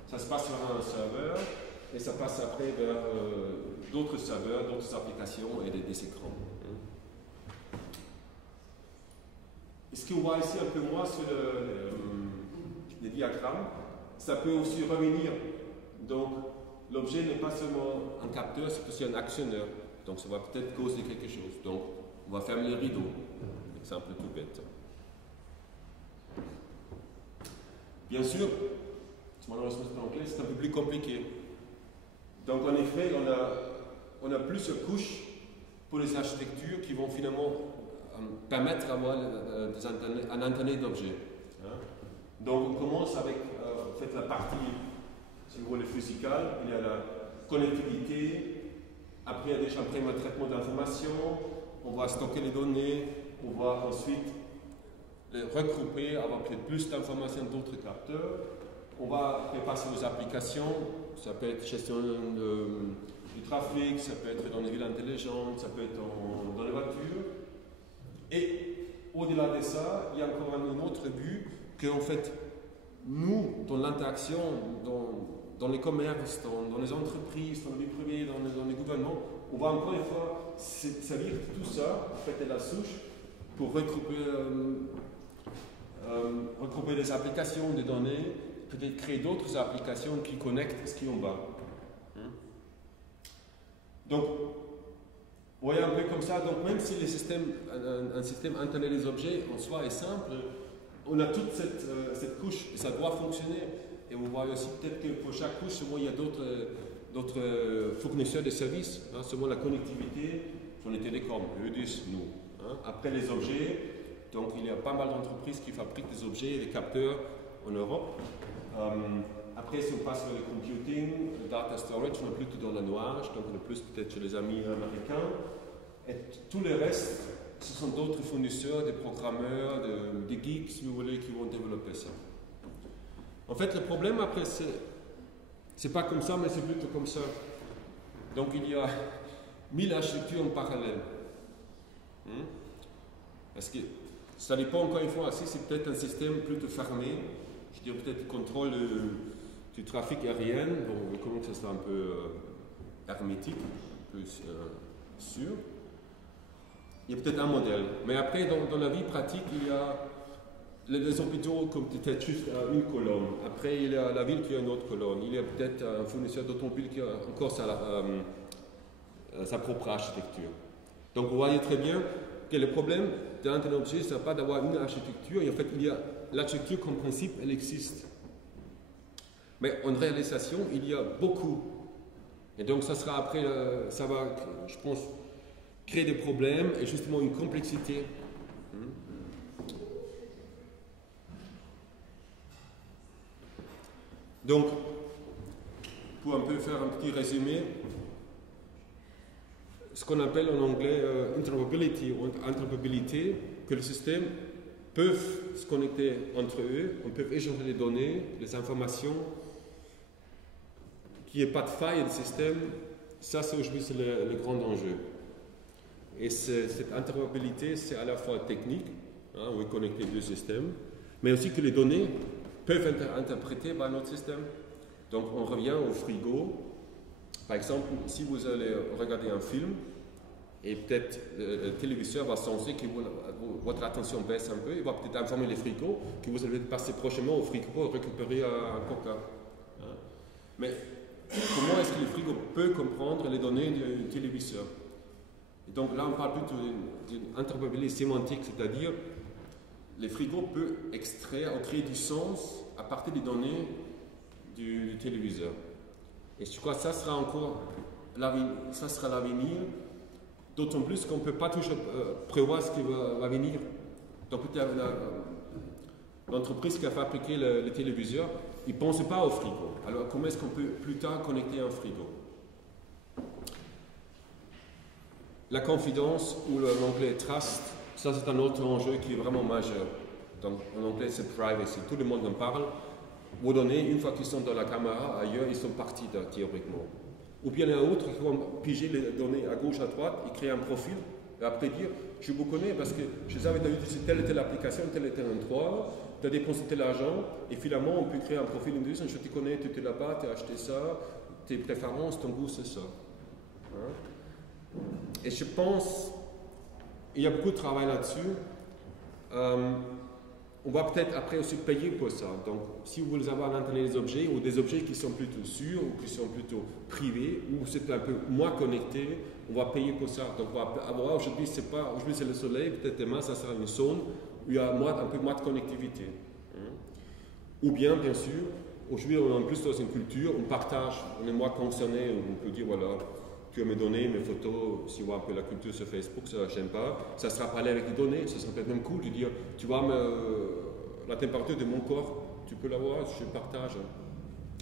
Ça se passe sur un serveur et ça passe après vers d'autres serveurs, d'autres applications et des écrans. Et ce qu'on voit ici un peu moins sur les diagrammes, ça peut aussi revenir. Donc, l'objet n'est pas seulement un capteur, c'est aussi un actionneur. Donc, ça va peut-être causer quelque chose. Donc, on va fermer les rideaux. Exemple tout bête. Bien sûr, c'est un peu plus compliqué. Donc, en effet, on a plusieurs couches pour les architectures qui vont finalement permettre d'avoir un Internet d'objets. Donc, on commence avec en fait, la partie, si vous voulez, physical. Il y a la connectivité. Après, il y a déjà un traitement d'informations. On va stocker les données. On va ensuite les regrouper, avoir peut-être plus d'informations d'autres capteurs. On va passer aux applications. Ça peut être gestion du trafic, ça peut être dans les villes intelligentes, ça peut être dans les voitures. Et au-delà de ça, il y a encore un autre but que, en fait, nous, dans l'interaction, dans les commerces, dans les entreprises, dans les privés, dans les gouvernements, on va encore une fois servir tout ça, en fait, de la souche, pour regrouper des applications, des données, peut-être créer d'autres applications qui connectent ce qui est en bas. Donc, vous voyez un peu comme ça, donc même si un système Internet des objets en soi est simple, on a toute cette couche et ça doit fonctionner. Et vous voyez aussi peut-être que pour chaque couche, souvent il y a d'autres fournisseurs de services, souvent la connectivité, sur les télécoms, EUDIS, nous. Après les objets, donc il y a pas mal d'entreprises qui fabriquent des objets et des capteurs en Europe. Après, si on passe sur le computing, le data storage, on est plutôt dans la nuage, donc on est plus peut-être chez les amis américains. Et tout le reste, ce sont d'autres fournisseurs, des programmeurs, des geeks, si vous voulez, qui vont développer ça. En fait, le problème après, c'est pas comme ça, mais c'est plutôt comme ça. Donc il y a 1000 architectures en parallèle. Parce que ça dépend encore une fois, si c'est peut-être un système plutôt fermé, je dirais peut-être contrôle du trafic aérien, bon, comment que ça soit un peu hermétique, un peu sûr. Il y a peut-être un modèle. Mais après, dans la vie pratique, il y a les hôpitaux comme peut-être juste une colonne. Après, il y a la ville qui a une autre colonne. Il y a peut-être un fournisseur d'automobile qui a encore sa propre architecture. Donc, vous voyez très bien que le problème de l'Internet objet, ce n'est pas d'avoir une architecture. Et en fait, l'architecture comme principe, elle existe. Mais en réalisation, il y a beaucoup. Et donc, ça sera après, ça va, je pense, créer des problèmes et justement une complexité. Donc, pour un peu faire un petit résumé, ce qu'on appelle en anglais interoperability ou interopérabilité, que les systèmes peuvent se connecter entre eux, on peut échanger les données, les informations, qu'il n'y ait pas de faille du système, ça c'est aujourd'hui le grand enjeu. Et cette interopérabilité, c'est à la fois technique, on veut connecter deux systèmes, mais aussi que les données peuvent être interprétées par notre système. Donc on revient au frigo. Par exemple, si vous allez regarder un film, et peut-être le téléviseur va sentir que votre attention baisse un peu, il va peut-être informer les frigos que vous allez passer prochainement au frigo pour récupérer un coca. Mais comment est-ce que le frigo peut comprendre les données du téléviseur? Et donc là, on parle plutôt d'une interopérabilité sémantique, c'est-à-dire les frigos peuvent extraire ou créer du sens à partir des données du téléviseur. Et je crois que ça sera encore l'avenir, d'autant plus qu'on ne peut pas toujours prévoir ce qui va venir. Donc peut-être l'entreprise qui a fabriqué le téléviseur, ils ne pensent pas au frigo. Alors comment est-ce qu'on peut plus tard connecter un frigo? La confidence ou l'anglais trust, ça c'est un autre enjeu qui est vraiment majeur. Donc en anglais c'est privacy, tout le monde en parle. Vos données, une fois qu'ils sont dans la caméra, ailleurs, ils sont partis théoriquement. Ou bien il y en a d'autres qui vont piger les données à gauche, à droite, ils créent un profil, et après dire, je vous connais parce que je savais que tu as utilisé telle et telle application, tel et tel endroit, tu as dépensé tel argent, et finalement on peut créer un profil individuel, je te connais, tu étais là-bas, tu as acheté ça, tes préférences, ton goût, c'est ça. Et je pense, il y a beaucoup de travail là-dessus. On va peut-être après aussi payer pour ça. Donc, si vous voulez avoir l'Internet des objets, ou des objets qui sont plutôt sûrs, ou qui sont plutôt privés, ou c'est un peu moins connecté, on va payer pour ça. Donc, on va avoir aujourd'hui, c'est le soleil, peut-être demain, ça sera une zone où il y a un peu moins de connectivité. Ou bien, bien sûr, aujourd'hui, on est en plus dans une culture, on partage, on est moins concerné, on peut dire, voilà, tu as mes données, mes photos, si on voit un peu la culture sur Facebook, ça j'aime pas, ça sera parler avec les données, ça serait peut-être même cool de dire, tu vois la température de mon corps, tu peux l'avoir, je partage.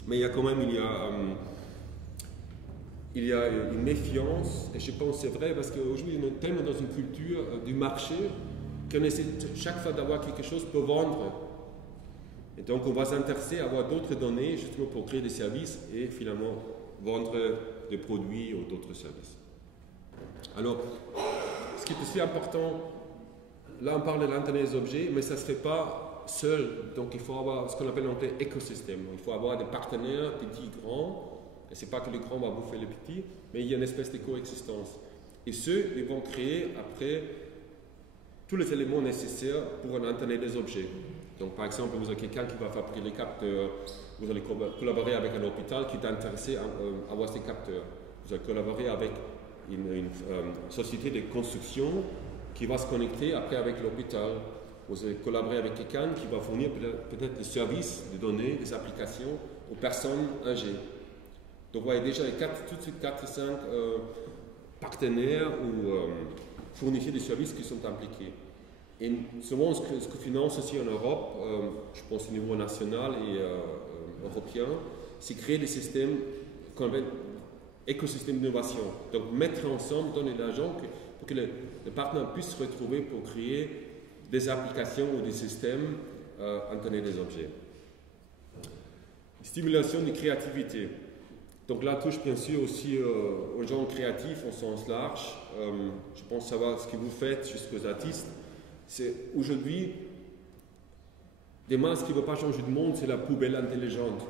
Mais il y a quand même, il y a une méfiance, et je pense que c'est vrai, parce qu'aujourd'hui on est tellement dans une culture du marché, qu'on essaie chaque fois d'avoir quelque chose pour vendre. Et donc on va s'intéresser à avoir d'autres données, justement pour créer des services, et finalement vendre des produits ou d'autres services. Alors, ce qui est aussi important, là on parle de l'Internet des objets, mais ça ne se fait pas seul. Donc il faut avoir ce qu'on appelle en anglais écosystème. Il faut avoir des partenaires, petits, grands. Et ce n'est pas que les grands vont bouffer les petits, mais il y a une espèce de coexistence. Et ceux, ils vont créer après tous les éléments nécessaires pour un Internet des objets. Donc par exemple, vous avez quelqu'un qui va fabriquer les capteurs, vous allez collaborer avec un hôpital qui est intéressé à avoir ces capteurs. Vous allez collaborer avec une société de construction qui va se connecter après avec l'hôpital. Vous allez collaborer avec quelqu'un qui va fournir peut-être des services, des données, des applications aux personnes âgées. Donc vous voyez déjà tout de suite 4 ou 5 partenaires ou fournisseurs de services qui sont impliqués. Et souvent, ce que finance aussi en Europe, je pense au niveau national et européen, c'est créer des systèmes qu'on appelle écosystèmes d'innovation. Donc mettre ensemble, donner de l'argent pour que les partenaires puissent se retrouver pour créer des applications ou des systèmes Internet des objets. Stimulation de créativité. Donc là, touche bien sûr aussi aux gens créatifs au sens large. Je pense savoir ce que vous faites jusqu'aux artistes. C'est aujourd'hui, demain, ce qui ne va pas changer le monde, c'est la poubelle intelligente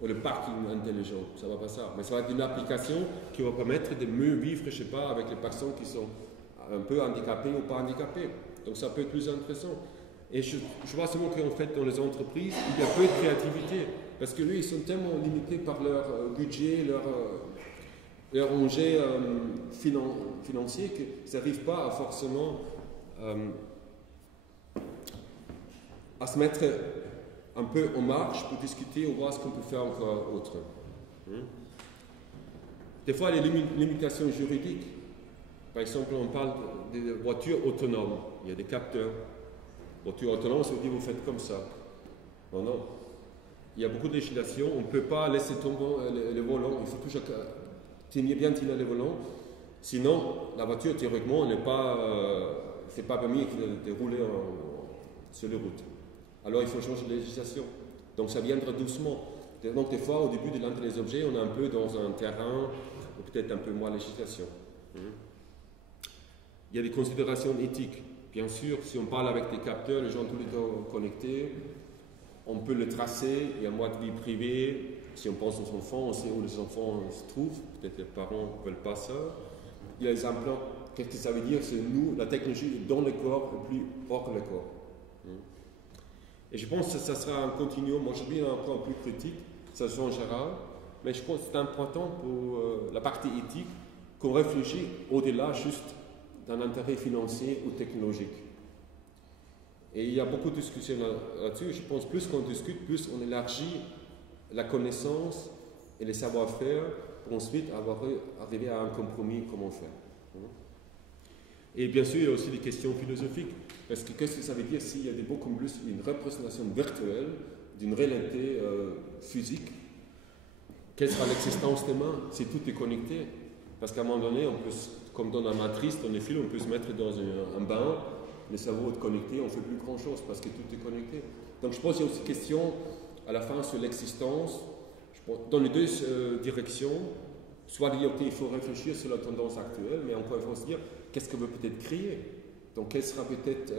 ou le parking intelligent. Ça ne va pas ça. Mais ça va être une application qui va permettre de mieux vivre, je ne sais pas, avec les personnes qui sont un peu handicapées ou pas handicapées. Donc ça peut être plus intéressant. Et je vois seulement qu'en fait, dans les entreprises, il y a peu de créativité. Parce que eux, ils sont tellement limités par leur budget, leur enjeu financier qu'ils n'arrivent pas à forcément à se mettre un peu en marche pour discuter ou voir ce qu'on peut faire encore autre. Des fois, les limitations juridiques. Par exemple, on parle des voitures autonomes. Il y a des capteurs. Voiture autonome, ça veut dire vous faites comme ça. Non, non. Il y a beaucoup de législation. On ne peut pas laisser tomber le volant. Il faut toujours bien tenir le volant. Sinon, la voiture, théoriquement, n'est pas, c'est pas permis de rouler sur les routes. Alors, il faut changer de législation. Donc, ça viendra doucement. Donc, des fois, au début de l'entrée des objets, on est un peu dans un terrain, ou peut-être un peu moins législation. Il y a des considérations éthiques. Bien sûr, si on parle avec des capteurs, les gens tous les temps connectés, on peut le tracer, il y a moins de vie privée. Si on pense aux enfants, on sait où les enfants se trouvent, peut-être les parents ne veulent pas ça. Il y a les implants. Qu'est-ce que ça veut dire? C'est nous, la technologie dans le corps et plus hors le corps. Et je pense que ça sera un continuum. Aujourd'hui, on est encore plus critique, ça changera. Mais je pense que c'est important pour la partie éthique qu'on réfléchisse au-delà juste d'un intérêt financier ou technologique. Et il y a beaucoup de discussions là-dessus. Je pense que plus qu'on discute, plus on élargit la connaissance et les savoir-faire pour ensuite arriver à un compromis, comment faire. Et bien sûr, il y a aussi des questions philosophiques. Parce que qu'est-ce que ça veut dire s'il y a beaucoup plus une représentation virtuelle d'une réalité physique? Quelle sera l'existence demain si tout est connecté? Parce qu'à un moment donné, on peut, comme dans la matrice, dans les fils, on peut se mettre dans un bain, le cerveau est connecté, on ne fait plus grand-chose parce que tout est connecté. Donc je pense qu'il y a aussi question, à la fin, sur l'existence. Dans les deux directions, soit dire, ok, il faut réfléchir sur la tendance actuelle, mais encore il faut se dire, qu'est-ce qu'on veut peut-être créer? Donc quelle sera peut-être...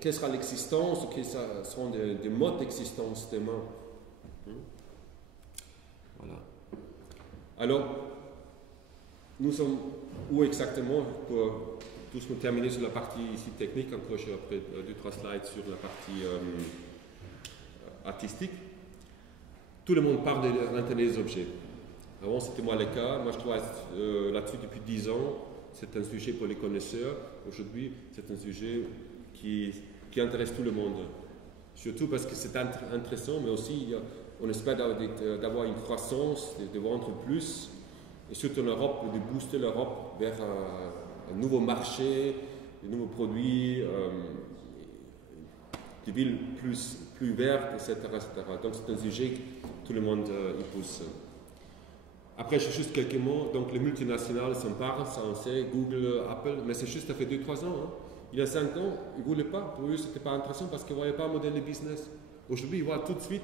quelle sera l'existence, ou quels seront des modes d'existence demain? Voilà. Alors, nous sommes où exactement pour tous nous terminer sur la partie ici technique, encore j'ai après 2-3 slides sur la partie artistique. Tout le monde parle de l'Internet des objets. Avant, c'était moi le cas. Moi, je travaille là-dessus depuis 10 ans. C'est un sujet pour les connaisseurs. Aujourd'hui, c'est un sujet qui intéresse tout le monde. Surtout parce que c'est intéressant, mais aussi on espère d'avoir une croissance, de vendre plus, et surtout en Europe, de booster l'Europe vers un nouveau marché, de nouveaux produits, des villes plus vertes, etc., etc. Donc c'est un sujet que tout le monde y pousse. Après, j'ai juste quelques mots. Donc les multinationales s'emparent, ça on sait, Google, Apple, mais c'est juste ça fait 2-3 ans. Hein. Il y a 5 ans, ils ne voulaient pas. Pour eux, ce n'était pas intéressant parce qu'ils ne voyaient pas un modèle de business. Aujourd'hui, ils voient tout de suite,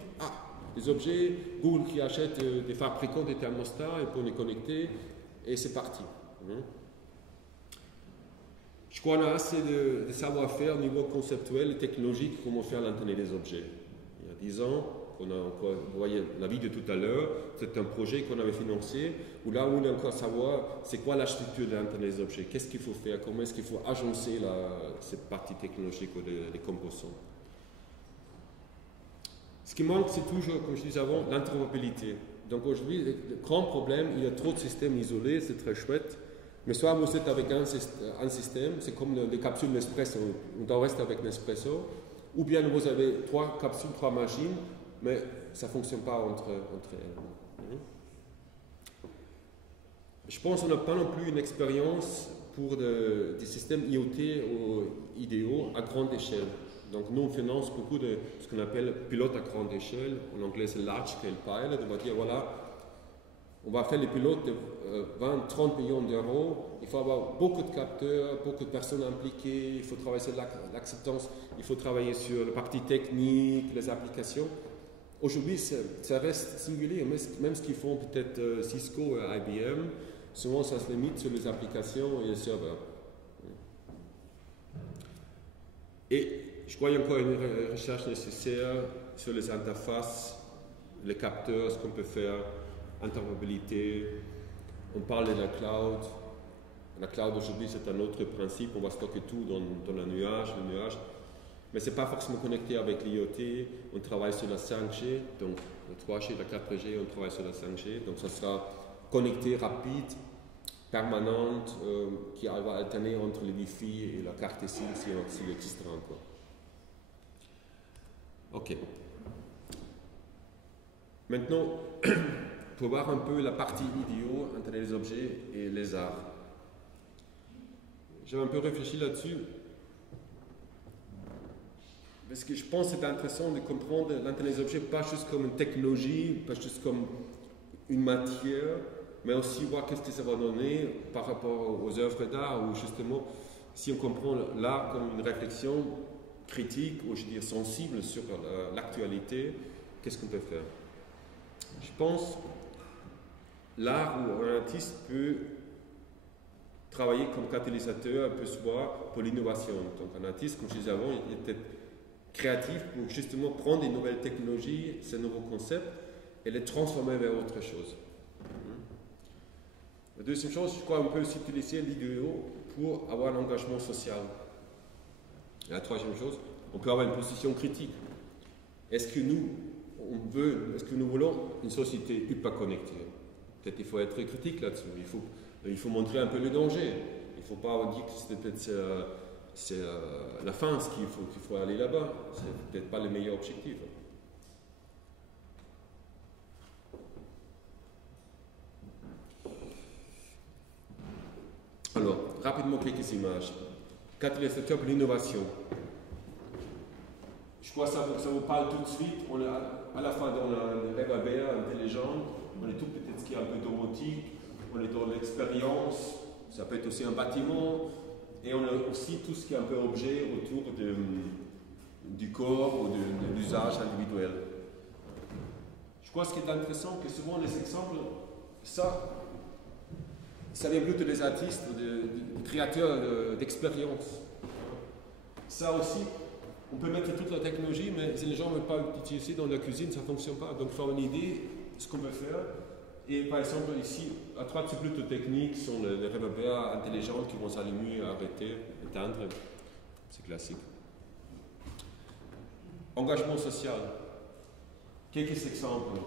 des objets, Google qui achète des fabricants des thermostats et pour les connecter, et c'est parti. Je crois qu'on a assez de savoir-faire au niveau conceptuel et technologique comment faire l'Internet des objets. Il y a 10 ans, vous voyez la vidéo de tout à l'heure, c'est un projet qu'on avait financé, où là, on voulait encore savoir c'est quoi la structure de l'Internet des objets, qu'est-ce qu'il faut faire, comment est-ce qu'il faut agencer cette partie technologique ou des composants. Ce qui manque, c'est toujours, comme je disais avant, l'interopérabilité. Donc aujourd'hui, le grand problème, il y a trop de systèmes isolés, c'est très chouette, mais soit vous êtes avec un système, c'est comme les capsules Nespresso, on doit rester avec Nespresso, ou bien vous avez 3 capsules, 3 machines, mais ça ne fonctionne pas entre elles. Je pense qu'on n'a pas non plus une expérience pour des systèmes IoT ou idéaux à grande échelle. Donc nous, on finance beaucoup de ce qu'on appelle pilote à grande échelle. En anglais, c'est large scale pilot. On va dire, voilà, On va faire les pilotes de 20-30 millions d'euros. Il faut avoir beaucoup de capteurs, beaucoup de personnes impliquées. Il faut travailler sur l'acceptance. Il faut travailler sur la partie technique, les applications. Aujourd'hui, ça reste singulier. Même ce qu'ils font peut-être Cisco et IBM, souvent ça se limite sur les applications et les serveurs. Et je crois qu'il y a encore une recherche nécessaire sur les interfaces, les capteurs, ce qu'on peut faire, interopérabilité. On parle de la cloud. La cloud aujourd'hui, c'est un autre principe. On va stocker tout dans le nuage. Mais ce n'est pas forcément connecté avec l'IoT. On travaille sur la 5G, donc la 3G, la 4G, on travaille sur la 5G. Donc ça sera connecté, rapide, permanente, qui va alterner entre le Wi-Fi et la carte SIM s'il existera encore. Ok. Maintenant, pour voir un peu la partie vidéo, Internet des objets et les arts. J'ai un peu réfléchi là-dessus. Parce que je pense que c'est intéressant de comprendre l'Internet des objets pas juste comme une technologie, pas juste comme une matière, mais aussi voir qu'est-ce que ça va donner par rapport aux œuvres d'art, ou justement, si on comprend l'art comme une réflexion critique, ou je veux dire sensible sur l'actualité, qu'est-ce qu'on peut faire? Je pense l'art ou un artiste peut travailler comme catalyseur, peut se voir pour l'innovation. Donc un artiste, comme je disais avant, il était créatif pour justement prendre des nouvelles technologies, ces nouveaux concepts, et les transformer vers autre chose. La deuxième chose, je crois qu'on peut aussi utiliser l'idéo pour avoir un engagement social. Et la troisième chose, on peut avoir une position critique. Est-ce que nous voulons une société hyper connectée? Peut-être qu'il faut être critique là-dessus. Il faut montrer un peu le danger. Il ne faut pas dire que c'est la fin, ce qu'il faut aller là-bas. C'est peut-être pas le meilleur objectif. Alors, rapidement quelques images. Catalyseur pour l'innovation. Je crois que ça vous parle tout de suite. On est à la fois dans le rêve intelligent, on est tout peut-être ce qui est un peu domotique, on est dans l'expérience, ça peut être aussi un bâtiment, et on a aussi tout ce qui est un peu objet autour du corps ou de l'usage individuel. Je crois que ce qui est intéressant, que souvent les exemples, ça vient plutôt des artistes, des créateurs d'expérience. Ça aussi, on peut mettre toute la technologie, mais si les gens ne veulent pas l'utiliser dans la cuisine, ça ne fonctionne pas. Donc, il faut avoir une idée de ce qu'on peut faire. Et par exemple, ici, à droite, c'est plutôt technique, ce sont les réverbères intelligents qui vont s'allumer, arrêter, éteindre. C'est classique. Engagement social. Quelques exemples.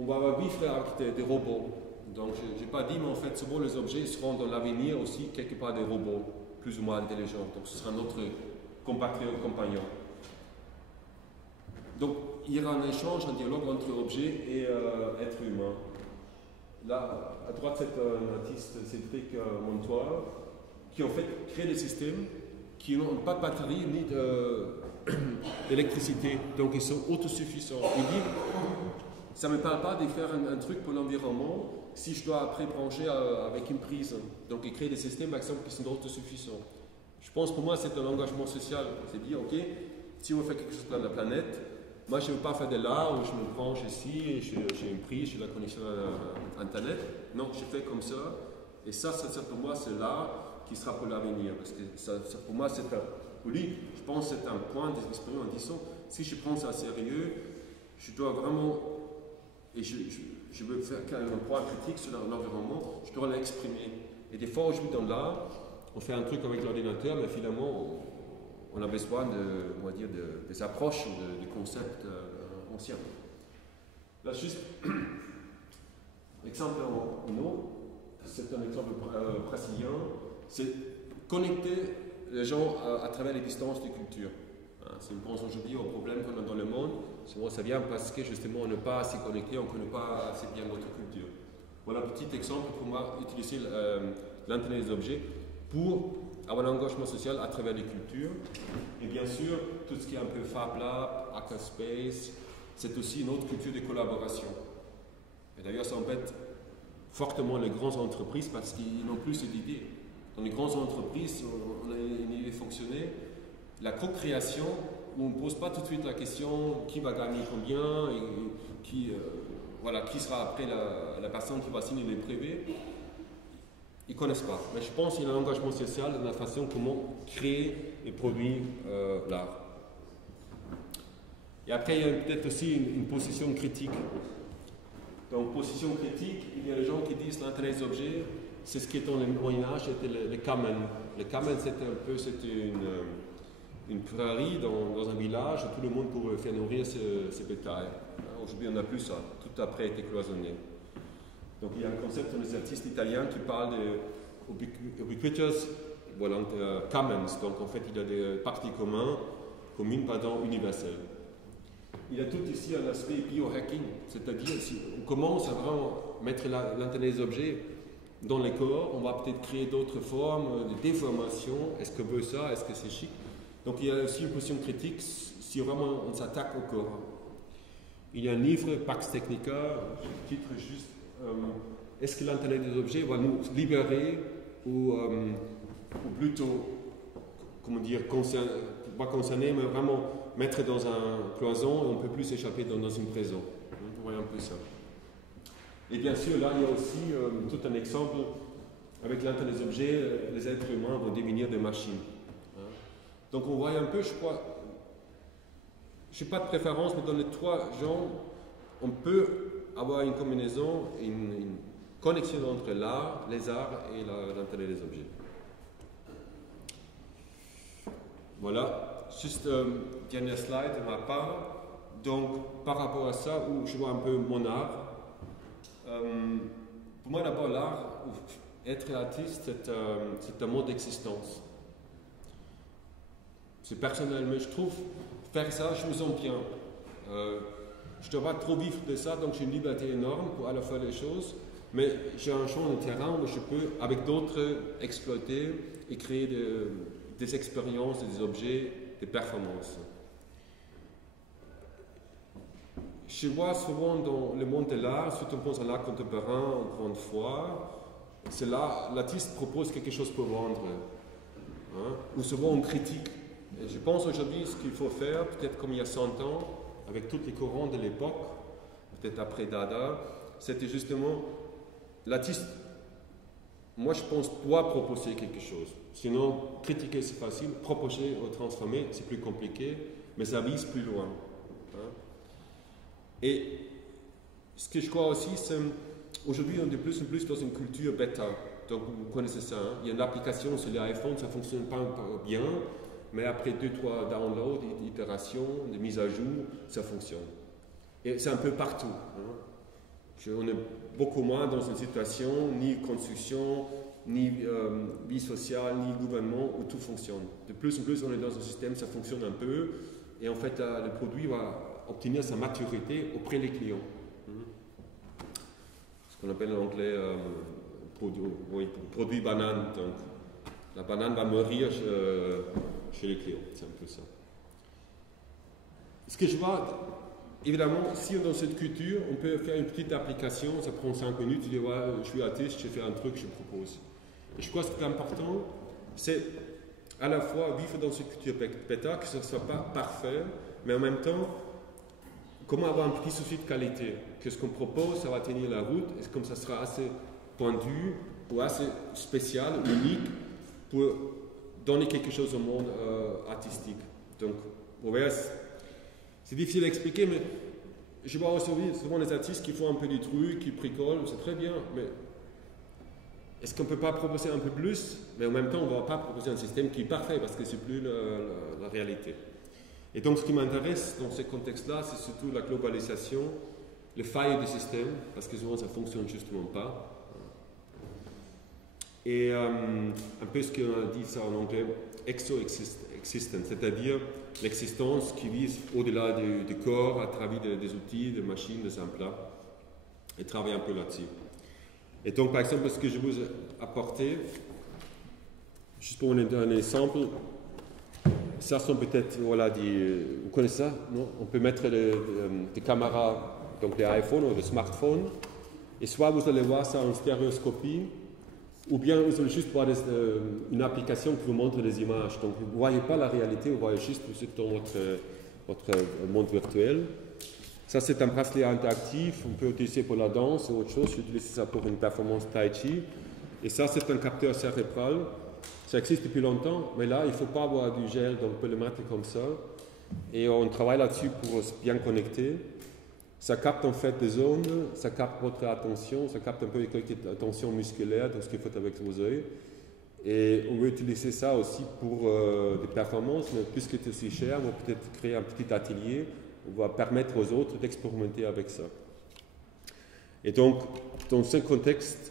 On va vivre avec des robots. Donc, je n'ai pas dit, mais en fait, souvent les objets seront dans l'avenir aussi quelque part des robots, plus ou moins intelligents. Donc, ce sera notre compatriote, compagnon. Donc, il y aura un échange, un dialogue entre objet et être humain. Là, à droite, c'est un artiste, Cédric Montoir, qui en fait crée des systèmes qui n'ont pas de batterie ni d'électricité. Donc, ils sont autosuffisants. Il dit, ça ne me parle pas de faire un truc pour l'environnement si je dois après brancher avec une prise. Donc, il crée des systèmes, par exemple, qui sont autosuffisants. Je pense pour moi, c'est un engagement social. C'est dire, ok, si on fait quelque chose pour la planète, moi, je ne veux pas faire de l'art où je me branche ici et j'ai une prise, j'ai la connexion à Internet. Non, je fais comme ça. Et ça pour moi, c'est l'art qui sera pour l'avenir. Parce que ça, pour moi, c'est pour lui, je pense que c'est un point d'expérience en disant, si je prends ça sérieux, je dois vraiment, et je veux faire un point critique sur l'environnement, je dois l'exprimer. Et des fois, aujourd'hui, dans l'art, on fait un truc avec l'ordinateur, mais finalement, on a besoin des approches, des concepts anciens. Là, juste, exemple en autre, c'est un exemple brésilien, c'est connecter les gens à travers les distances de culture. Si on pense aujourd'hui aux problèmes qu'on a dans le monde, souvent ça vient parce que justement on n'est pas assez connecté, on ne connaît pas assez bien notre culture. Voilà un petit exemple pour moi, utiliser l'Internet des objets pour avoir un engagement social à travers les cultures. Et bien sûr, tout ce qui est un peu Fab Lab, Hackerspace, c'est aussi une autre culture de collaboration. Et d'ailleurs, ça embête fortement les grandes entreprises parce qu'ils n'ont plus cette idée. Dans les grandes entreprises, on a une idée fonctionnelle. La co-création, où on ne pose pas tout de suite la question qui va gagner combien et qui sera après la personne qui va signer les brevets. Ils ne connaissent pas. Mais je pense qu'il y a un engagement social dans la façon comment créer et produire l'art. Et après, il y a peut-être aussi une position critique. Donc, position critique, il y a des gens qui disent l'Internet des objets, c'est ce qui est dans le Moyen-Âge, c'était le Kamen. Le Kamen, c'était une prairie dans un village où tout le monde pouvait faire nourrir ses bétails. Aujourd'hui, on n'a plus ça. Tout après a été cloisonné. Donc, il y a un concept dans les artistes italiens qui parle de ubiquitous commons. Donc, en fait, il y a des parties communes, universelles. Il y a tout ici un aspect biohacking, c'est-à-dire si on commence à vraiment mettre l'Internet des objets dans les corps, on va peut-être créer d'autres formes, de déformations. Est-ce que veut ça? Est-ce que c'est chic? Donc il y a aussi une position critique si vraiment on s'attaque au corps. Il y a un livre, Pax Technica, je titre juste est-ce que l'Internet des objets va nous libérer ou plutôt, comment dire, pas concerner, mais vraiment mettre dans un cloison et on ne peut plus s'échapper dans une prison. Vous voyez un peu ça. Et bien sûr, là, il y a aussi tout un exemple avec l'Internet des objets, les êtres humains vont devenir des machines. Donc on voit un peu, je crois, je n'ai pas de préférence, mais dans les trois genres, on peut avoir une combinaison, une connexion entre l'art, les arts et l'Internet des objets. Voilà. Juste dernier slide de ma part. Donc, par rapport à ça, où je vois un peu mon art, pour moi d'abord l'art, être artiste, c'est un mode d'existence. C'est personnel, mais je trouve faire ça, je me sens bien. Je ne dois pas trop vivre de ça, donc j'ai une liberté énorme pour à la fois les choses, mais j'ai un champ de terrain où je peux, avec d'autres, exploiter et créer des expériences, des objets, des performances. Je vois souvent dans le monde de l'art, surtout on pense à l'art contemporain, en grande foire, c'est là l'artiste propose quelque chose pour vendre, ou souvent on critique. Et je pense aujourd'hui ce qu'il faut faire, peut-être comme il y a 100 ans, avec tous les courants de l'époque, peut-être après Dada, c'était justement l'artiste, moi je pense, doit proposer quelque chose. Sinon, critiquer c'est facile, proposer ou transformer c'est plus compliqué, mais ça vise plus loin. Et ce que je crois aussi, c'est aujourd'hui on est de plus en plus dans une culture bêta. Donc vous connaissez ça, il y a une application sur l'iPhone, ça ne fonctionne pas bien, mais après 2-3 downloads, itérations, des mises à jour, ça fonctionne. Et c'est un peu partout. On est beaucoup moins dans une situation, ni construction, ni vie sociale, ni gouvernement, où tout fonctionne. De plus en plus, on est dans un système, ça fonctionne un peu, et en fait, le produit va obtenir sa maturité auprès des clients. Ce qu'on appelle en anglais produit banane. Donc, la banane va mûrir chez les clients, c'est un peu ça. Ce que je vois, évidemment, si on est dans cette culture, on peut faire une petite application, ça prend 5 minutes, tu dis, ouais, je suis artiste, je fais un truc, je propose. Et je crois que ce qui est important, c'est à la fois vivre dans cette culture bêta, que ce ne soit pas parfait, mais en même temps, comment avoir un petit souci de qualité, que ce qu'on propose, ça va tenir la route, et comme ça sera assez pointu, ou assez spécial, unique, pour donner quelque chose au monde artistique. Donc, vous voyez, c'est difficile à expliquer, mais je vois aussi souvent les artistes qui font un peu du truc, qui bricolent, c'est très bien, mais est-ce qu'on ne peut pas proposer un peu plus? Mais en même temps, on ne va pas proposer un système qui est parfait, parce que ce n'est plus la réalité. Et donc, ce qui m'intéresse dans ce contexte-là, c'est surtout la globalisation, les failles du système, parce que souvent ça ne fonctionne justement pas. Et un peu ce qu'on dit ça en anglais, exo-existence, c'est-à-dire l'existence qui vise au-delà du corps, à travers des outils, des machines, des implants, et travailler un peu là-dessus. Et donc, par exemple, ce que je vous ai apporté, juste pour vous donner un exemple, ça sont peut-être, voilà, vous connaissez ça, non? On peut mettre des caméras, donc des iPhones ou des smartphones, Et soit vous allez voir ça en stéréoscopie, ou bien vous allez juste voir une application qui vous montre des images. Donc vous ne voyez pas la réalité, vous voyez juste vous êtes dans votre monde virtuel. Ça, c'est un bracelet interactif, on peut l'utiliser pour la danse ou autre chose. J'utilise ça pour une performance tai chi. Et ça, c'est un capteur cérébral. Ça existe depuis longtemps, mais là, il ne faut pas avoir du gel, donc on peut le mettre comme ça. Et on travaille là-dessus pour se bien connecter. Ça capte en fait des ondes, ça capte votre attention, ça capte un peu l'attention musculaire, donc ce qu'il faut avec vos yeux. Et on veut utiliser ça aussi pour des performances, mais puisque c'est aussi cher, on va peut-être créer un petit atelier. On va permettre aux autres d'expérimenter avec ça. Et donc, dans ce contexte,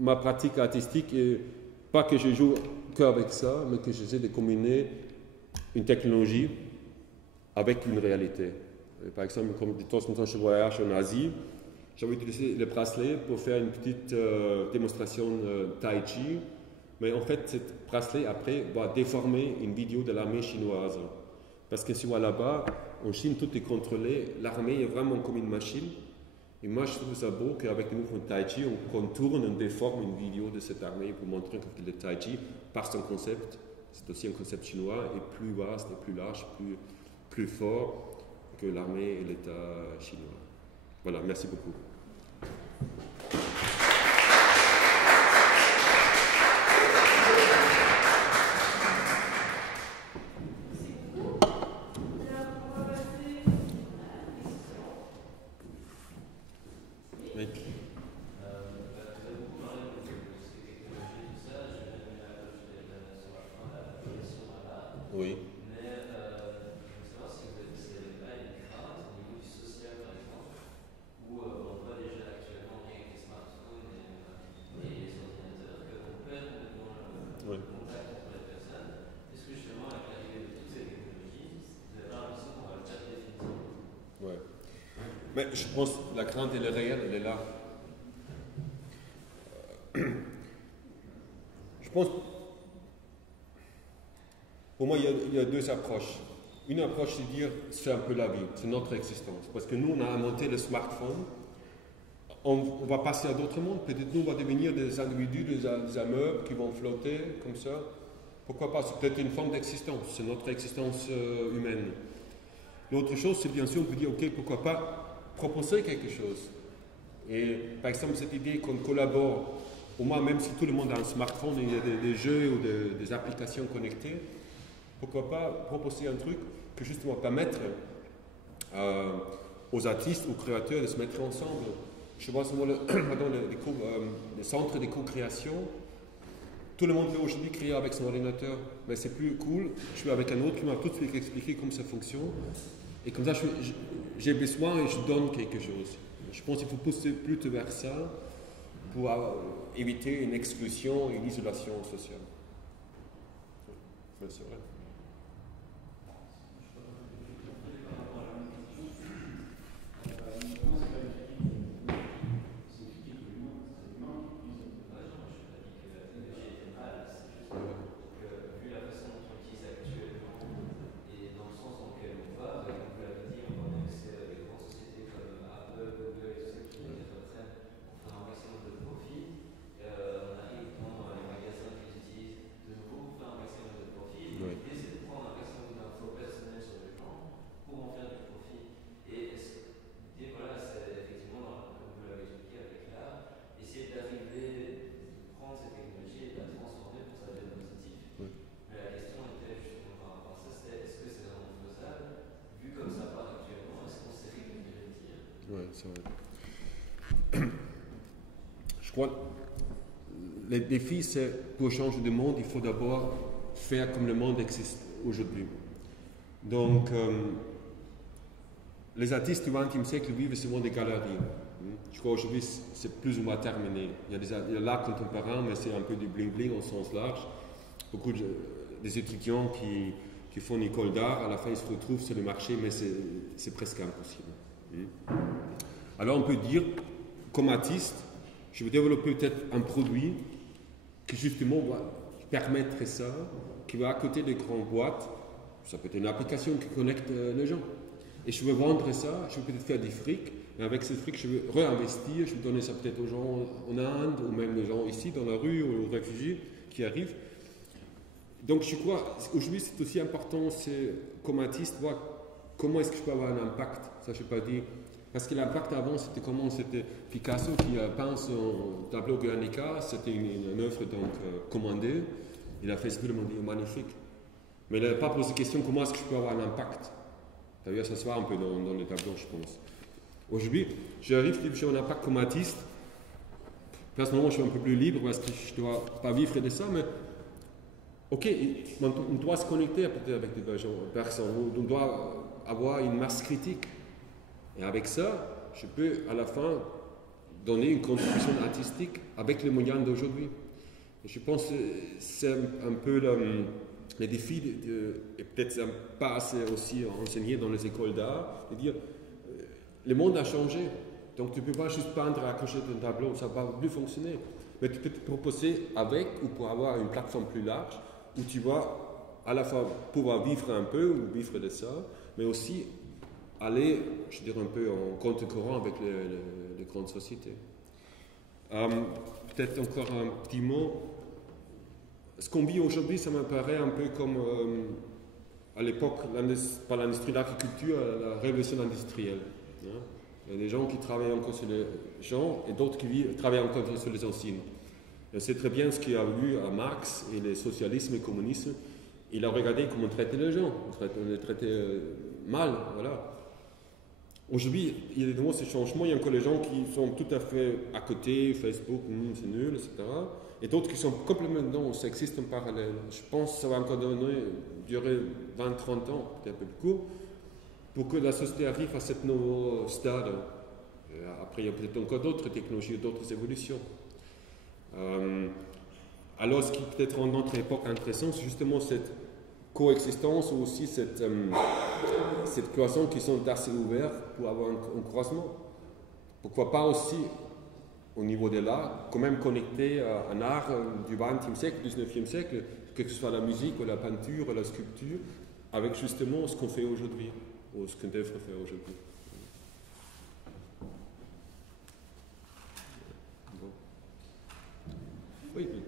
ma pratique artistique est pas que je joue qu'avec ça, mais que j'essaie de combiner une technologie avec une réalité. Et par exemple, comme de temps en temps je voyage en Asie, j'avais utilisé le bracelet pour faire une petite démonstration tai chi, mais en fait, ce bracelet après va déformer une vidéo de l'armée chinoise. Parce que si on va là-bas, en Chine, tout est contrôlé, l'armée est vraiment comme une machine. Et moi, je trouve ça beau qu'avec le mouvement Tai Chi, on contourne, on déforme une vidéo de cette armée pour montrer que le Tai Chi, par son concept, c'est aussi un concept chinois, est plus vaste, et plus large, plus fort que l'armée et l'État chinois. Voilà, merci beaucoup. Oui. Mais je veux savoir si vous n'avez pas une crainte au niveau du social, par exemple, où on voit déjà actuellement avec les smartphones et les ordinateurs qu'on perd complètement le contact entre les personnes. Est-ce que justement, avec l'arrivée de toutes ces technologies, vous avez l'impression qu'on va le perdre définitivement? Ouais. Mais je pense que la crainte, elle est réelle, elle est là. Je pense. Pour moi, il y a deux approches. Une approche, c'est de dire, c'est un peu la vie, c'est notre existence. Parce que nous, on a inventé le smartphone, on va passer à d'autres mondes. Peut-être nous, on va devenir des individus, des amoebes qui vont flotter comme ça. Pourquoi pas? C'est peut-être une forme d'existence, c'est notre existence humaine. L'autre chose, c'est bien sûr, on peut dire, ok, pourquoi pas proposer quelque chose. Et par exemple, cette idée qu'on collabore, au moins, même si tout le monde a un smartphone, il y a des jeux ou des applications connectées, pourquoi pas proposer un truc que justement permettre aux artistes, aux créateurs de se mettre ensemble. Je vois souvent les centres de co-création. Tout le monde peut aujourd'hui créer avec son ordinateur, mais c'est plus cool. Je suis avec un autre qui m'a tout de suite expliqué comment ça fonctionne. Et comme ça, j'ai besoin et je donne quelque chose. Je pense qu'il faut pousser plutôt vers ça pour éviter une exclusion et une isolation sociale. C'est vrai. Je crois que le défi, c'est pour changer de monde, il faut d'abord faire comme le monde existe aujourd'hui. Donc, les artistes du XXe siècle vivent souvent des galeries. Je crois qu'aujourd'hui, c'est plus ou moins terminé. Il y a l'art contemporain, mais c'est un peu du bling-bling au sens large. Beaucoup des étudiants qui font une école d'art, à la fin, ils se retrouvent sur le marché, mais c'est presque impossible. Alors, on peut dire, comme artiste, je vais développer peut-être un produit qui justement va permettre ça, qui va à côté des grandes boîtes. Ça peut être une application qui connecte les gens. et je veux vendre ça, je veux peut-être faire du fric, mais avec ce fric, je veux réinvestir, je veux donner ça peut-être aux gens en Inde, ou même les gens ici dans la rue, ou aux réfugiés qui arrivent. Donc je crois, aujourd'hui c'est aussi important, c'est comme artiste, voir comment est-ce que je peux avoir un impact. Ça je ne sais pas dire. Parce que l'impact avant, c'était comment? C'était Picasso qui a peint son tableau Guernica, c'était une œuvre donc commandée. Il a fait ce monde magnifique. Mais il n'a pas posé la question comment est-ce que je peux avoir un impact. Ça veut dire ça se voit un peu dans les tableaux, je pense. Aujourd'hui, j'arrive, j'ai un impact comme artiste. Personnellement, je suis un peu plus libre parce que je ne dois pas vivre de ça, mais ok, on doit se connecter peut-être avec des personnes, on doit avoir une masse critique. Et avec ça, je peux à la fin donner une contribution artistique avec les moyens d'aujourd'hui. Et je pense que c'est un peu le défi, et peut-être pas assez aussi enseigné dans les écoles d'art, de dire le monde a changé. Donc tu ne peux pas juste peindre à accrocher ton tableau, ça ne va plus fonctionner. Mais tu peux te proposer avec ou pour avoir une plateforme plus large où tu vas à la fois pouvoir vivre un peu ou vivre de ça, mais aussi aller, je dirais, un peu en contre-courant avec les grandes sociétés. Peut-être encore un petit mot. Ce qu'on vit aujourd'hui, ça me paraît un peu comme à l'époque, pas l'industrie de l'agriculture, la révolution industrielle. Hein. Il y a des gens qui travaillent encore sur les gens et d'autres qui travaillent encore sur les usines. Et c'est très bien ce qu'il a vu à Marx et le socialisme et le communisme. Il a regardé comment on traitait les gens. On les traitait mal, voilà. Aujourd'hui, il y a de nouveau ces changements. Il y a encore les gens qui sont tout à fait à côté, Facebook, c'est nul, etc. Et d'autres qui sont complètement sexistes en parallèle. Je pense que ça va encore durer 20-30 ans, peut-être un peu plus court, pour que la société arrive à ce nouveau stade. Après, il y a peut-être encore d'autres technologies, d'autres évolutions. Alors, ce qui peut-être en notre époque intéressant, c'est justement cette coexistence ou aussi cette cloison qui sont assez ouvertes pour avoir un croisement. Pourquoi pas aussi, au niveau de l'art, quand même connecter un art du XXe siècle, du XIXe siècle, que ce soit la musique ou la peinture ou la sculpture, avec justement ce qu'on fait aujourd'hui, ou ce qu'on devrait faire aujourd'hui. Bon. Oui, oui.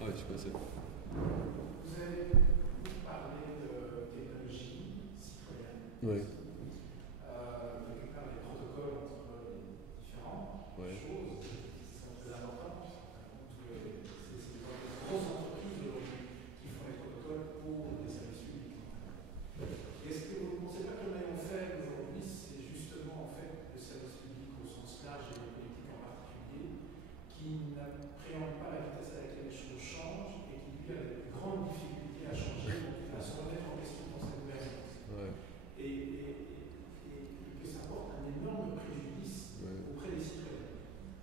Ah, je pensais. Vous avez parlé de technologie citoyenne. Oui. Quelque part, les protocoles entre les différentes choses qui sont très importantes. C'est les grosses entreprises aujourd'hui qui font les protocoles pour les services publics. Est-ce que vous ne pensez pas que le maillon faible aujourd'hui, c'est justement en fait le service public au sens large et les politiques en particulier, qui n'appréhendent pas la vitesse à laquelle les choses changent et qui lui a de grandes difficultés à changer, à se remettre en question dans cette gouvernance. Ouais. Et que ça porte un énorme préjudice auprès des citoyens.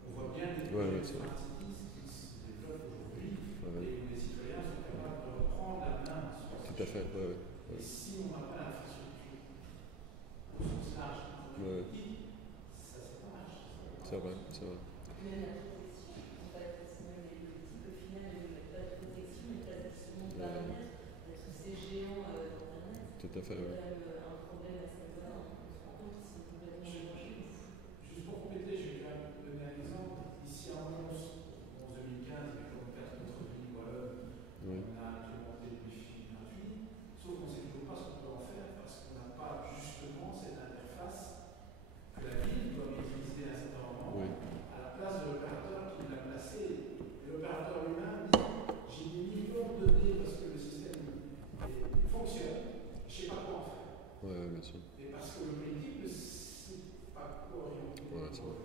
On voit bien des projets smart cities qui se développent aujourd'hui et où les citoyens sont capables de reprendre la main sur Tout à fait, Et si on n'a pas l'infrastructure au sens large, ça ne marche. C'est vrai, c'est vrai. Même la protection, en fait, c'est même les politiques, au final, ne mettent pas de protection, mais pas justement de barrières, avec tous ces géants d'Internet. Tout à fait, Il y a quand même un problème à ce niveau-là, on se rend compte qu'ils sont complètement dérangés. Juste pour compléter, je vais quand même donner un exemple. Ici en 2015, il y a comme 4 notre ville wallonne, on a implémenté le wifi gratuit, sauf qu'on ne sait toujours pas ce qu'on peut en faire parce qu'on n'a pas justement cette interface que la ville doit maîtriser à un certain moment à la place de l'opérateur qui l'a placé. Et l'opérateur lui-même dit j'ai des millions de données parce que le système fonctionne, je ne sais pas quoi en faire. Oui, bien sûr. Et parce que le politique ne sait pas quoi orienter. Ouais, c'est vrai.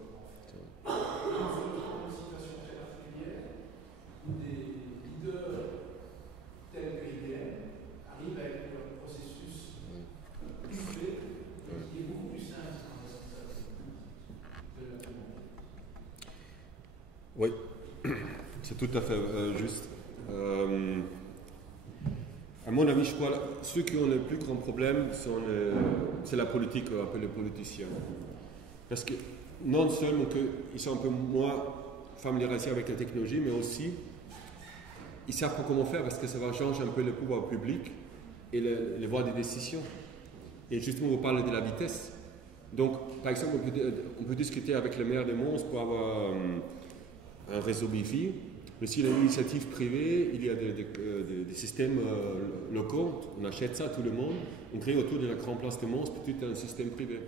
On se retrouve dans une situation très particulière où des leaders tels que IBM arrivent avec leur processus privé qui est beaucoup plus simple dans la de la demande. Oui, c'est tout à fait juste. À mon avis, je crois que ceux qui ont le plus grand problème, c'est la politique, un peu les politiciens. Parce que non seulement qu'ils sont un peu moins familiarisés avec la technologie, mais aussi ils ne savent pas comment faire parce que ça va changer un peu le pouvoir public et les voies de décision. Et justement, vous parlez de la vitesse. Donc, par exemple, on peut discuter avec le maire de Mons pour avoir un réseau Wi-Fi. Mais s'il y a une initiative privée, il y a des systèmes locaux, on achète ça à tout le monde, on crée autour de la grande place de Mons peut-être un système privé.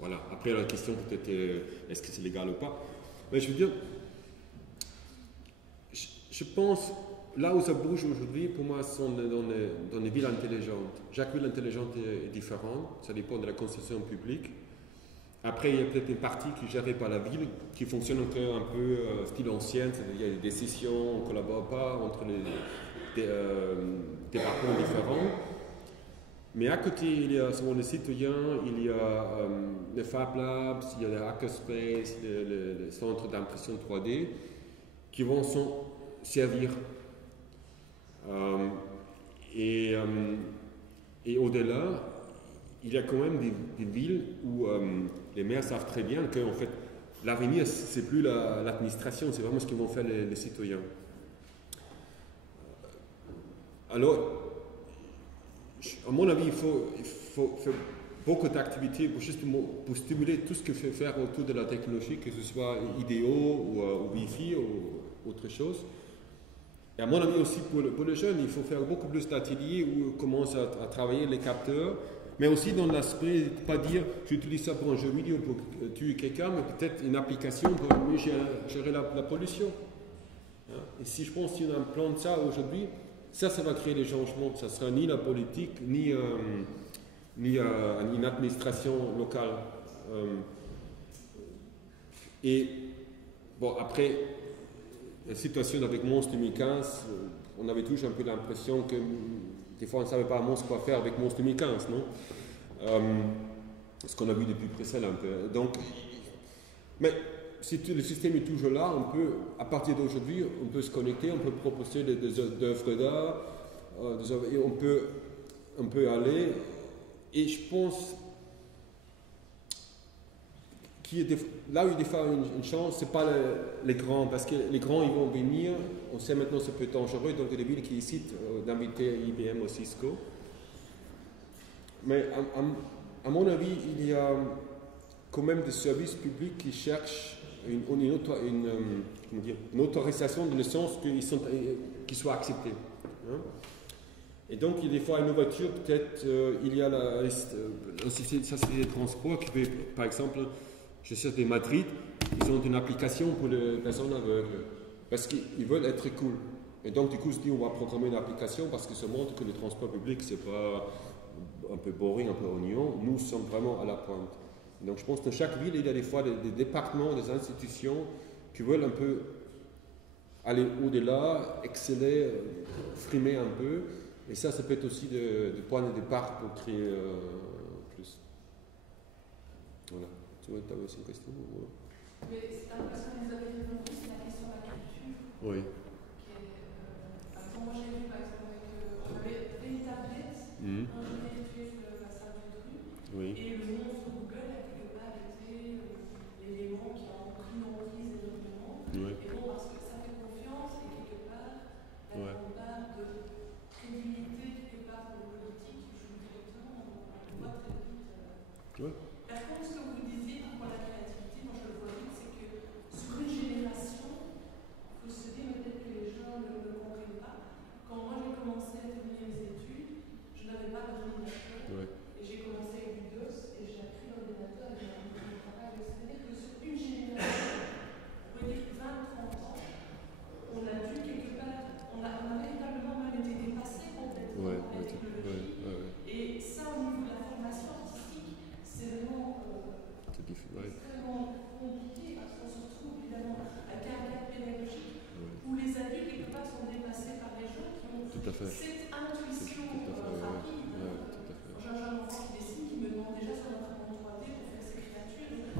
Voilà. Après, la question peut-être est-ce que c'est légal ou pas. Mais je veux dire, je pense, là où ça bouge aujourd'hui, pour moi, ce sont dans les villes intelligentes. Chaque ville intelligente est différente, ça dépend de la construction publique. Après, il y a peut-être une partie qui est gérée par la ville, qui fonctionne encore un peu style ancien, c'est-à-dire il y a des décisions, on ne collabore pas entre les départements différents. Mais à côté, il y a souvent les citoyens, il y a les Fab Labs, il y a les Hackerspace, les centres d'impression 3D, qui vont s'en servir. Et au-delà, il y a quand même des villes où les maires savent très bien que en fait, l'avenir, c'est plus l'administration, c'est vraiment ce qu'ils vont faire les citoyens. Alors, à mon avis, il faut faire beaucoup d'activités pour stimuler tout ce que fait faire autour de la technologie, que ce soit IDEO ou Wi-Fi ou autre chose. Et à mon avis aussi pour les jeunes, il faut faire beaucoup plus d'ateliers où on commence à travailler les capteurs, mais aussi dans l'aspect, pas dire j'utilise ça pour un jeu vidéo pour tuer quelqu'un, mais peut-être une application pour mieux gérer la pollution. Et si je pense qu'on implante ça aujourd'hui, ça va créer des changements. Ça ne sera ni la politique, ni une administration locale. Et bon, après, la situation avec Mons 2015, on avait toujours un peu l'impression que des fois on ne savait pas à Mons quoi faire avec Mons 2015, non? Ce qu'on a vu depuis Bruxelles un peu. Donc, mais si le système est toujours là, on peut, à partir d'aujourd'hui, on peut se connecter, on peut proposer des œuvres d'art, et on peut aller. Et je pense là où il y a des fois une chance, ce n'est pas les grands, parce que les grands, ils vont venir, on sait maintenant que c'est peut être dangereux, donc il y a des villes qui hésitent d'inviter IBM ou Cisco. Mais à mon avis, il y a quand même des services publics qui cherchent une autorisation de licence qui soit acceptée. Hein? Et donc, il y a des fois une voiture, peut-être, il y a la société de transport qui fait, par exemple, je sais de Madrid, ils ont une application pour les personnes aveugles, parce qu'ils veulent être cool. Et donc, du coup, on va programmer une application parce que ça montre que le transport public, c'est pas un peu boring, un peu oignon. Nous sommes vraiment à la pointe. Donc, je pense que dans chaque ville, il y a des fois des départements, des institutions qui veulent un peu aller au-delà, exceller, frimer un peu. Et ça peut être aussi des points de départ pour créer plus. Voilà. Tu avais aussi une question? Mais c'est un peu ce que vous avez répondu, c'est la question de la culture. Oui. Moi, j'ai vu, par exemple, on avait une tablette, un jeu virtuel de la salle du truc, et le monstre Google a quelque part été l'élément qui a pris l'emprise énormément. Et bon, parce que ça fait confiance, et quelque part, la grande part de crédibilité, quelque part, pour le politique, je vous dis directement, on voit très vite. Par contre, ce que vous disiez pour la créativité, moi je le vois vite, c'est que sur une génération, il faut se dire peut-être que les gens ne le comprennent pas. Quand moi j'ai commencé à terminer mes études, je n'avais pas d'ordinateur. Et j'ai commencé avec du DOS et j'ai appris l'ordinateur et j'ai appris le travail. C'est-à-dire que sur une génération, on peut dire 20-30 ans, on a dû quelque part, on a véritablement même été dépassé complètement par la technologie. Et ça, au niveau de la formation artistique, c'est vraiment extrêmement compliqué parce qu'on se retrouve évidemment à un cadre pédagogique où les adultes, quelque part, sont dépassés par les jeunes qui ont cette intuition rapide. J'ai un enfant qui dessine, qui me demande déjà son imprimante 3D pour faire ses créatures.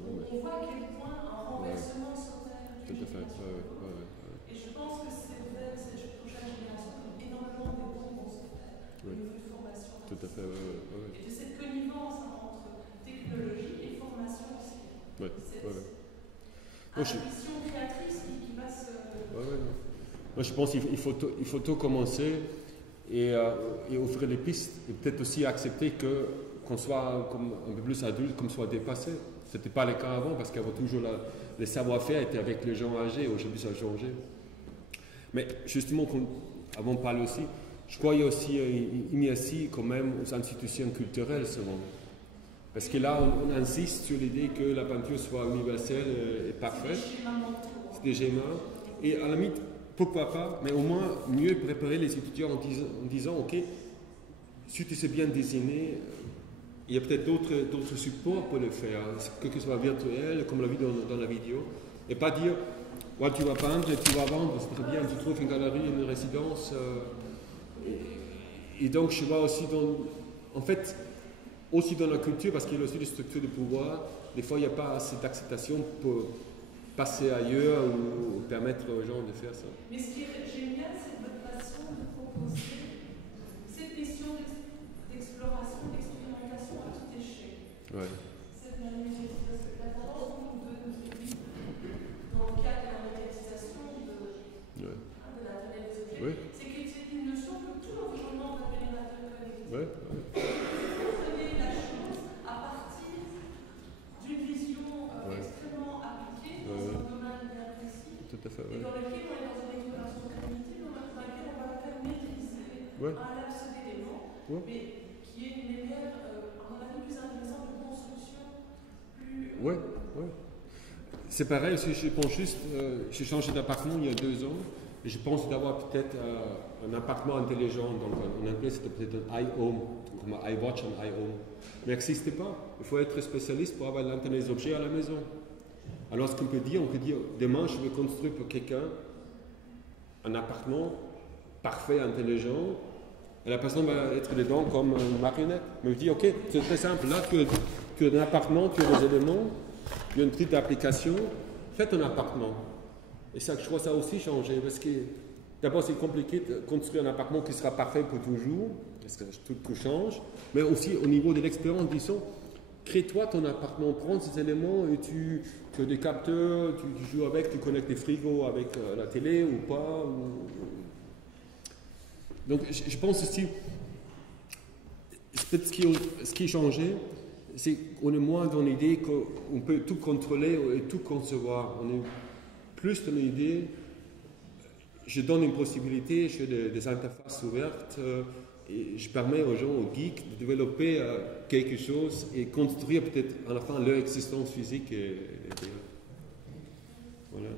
On voit à quel point un renversement s'opère d'une génération à l'autre. Et je pense que c'est vers cette prochaine génération qu'énormément d'évolutions vont se faire au niveau de formation. Tout à fait, Et de cette connivence entre technologie et formation aussi. Cette ambition créatrice qui va se... Moi, je pense qu'il faut tout commencer. et offrir les pistes. Et peut-être aussi accepter qu'on soit comme un peu plus adulte, qu'on soit dépassé. Ce n'était pas le cas avant, parce qu'avant toujours le savoir-faire était avec les gens âgés. Aujourd'hui, ça a changé. Mais justement, avant de parler aussi, je crois qu'il y a aussi une inertie quand même aux institutions culturelles souvent. Parce que là, on insiste sur l'idée que la peinture soit universelle et parfaite. C'est des schémas. Et à la limite, pourquoi pas, mais au moins mieux préparer les étudiants en disant, ok, si tu sais bien dessiner, il y a peut-être d'autres supports pour le faire, que ce soit virtuel, comme on l'a vu dans la vidéo, et pas dire, ouais, tu vas peindre, tu vas vendre, c'est très bien, tu trouves une galerie, une résidence. Et donc, je vois aussi en fait, aussi dans la culture, parce qu'il y a aussi des structures de pouvoir, des fois, il n'y a pas assez d'acceptation pour passer ailleurs ou permettre aux gens de faire ça. Mais ce qui est génial, c'est votre façon de proposer cette question d'exploration, d'expérimentation à tout échelle. Ouais. Cette manifestation, la tendance dans le cadre de la médiatisation de l'Internet des objets, Oui. c'est que c'est une notion que tout l'environnement va devenir l'Internet connecté. Ouais. Donner la chance à partir d'une vision extrêmement appliquée dans un domaine bien précis, tout à fait, et dans lequel on est dans une exploration cognitive, dans laquelle on va faire maîtriser un laps d'éléments, mais qui est une manière, à mon avis, plus intéressante de construction, plus... C'est pareil, si je pense juste, j'ai changé d'appartement il y a 2 ans, et je pense d'avoir peut-être un appartement intelligent, donc en anglais c'était peut-être un iHome, comme un iWatch, un iHome. Mais n'existe pas. Il faut être spécialiste pour avoir l'Internet des objets à la maison. Alors ce qu'on peut dire, demain je vais construire pour quelqu'un un appartement parfait, intelligent, et la personne va être dedans comme une marionnette. Mais je dis, ok, c'est très simple, là tu as un appartement, tu as des éléments, il y a une petite application, faites un appartement. Et ça, je crois ça aussi changer, parce que d'abord c'est compliqué de construire un appartement qui sera parfait pour toujours, parce que tout change, mais aussi au niveau de l'expérience, disons, crée-toi ton appartement, prends ces éléments et tu as des capteurs, tu joues avec, tu connectes des frigos avec la télé ou pas. Donc je pense aussi, peut-être ce qui a changé, c'est qu'on est moins dans l'idée qu'on peut tout contrôler et tout concevoir. On est plus dans l'idée, je donne une possibilité, je fais des interfaces ouvertes et je permets aux gens, aux geeks, de développer quelque chose et construire peut-être à la fin leur existence physique. Voilà.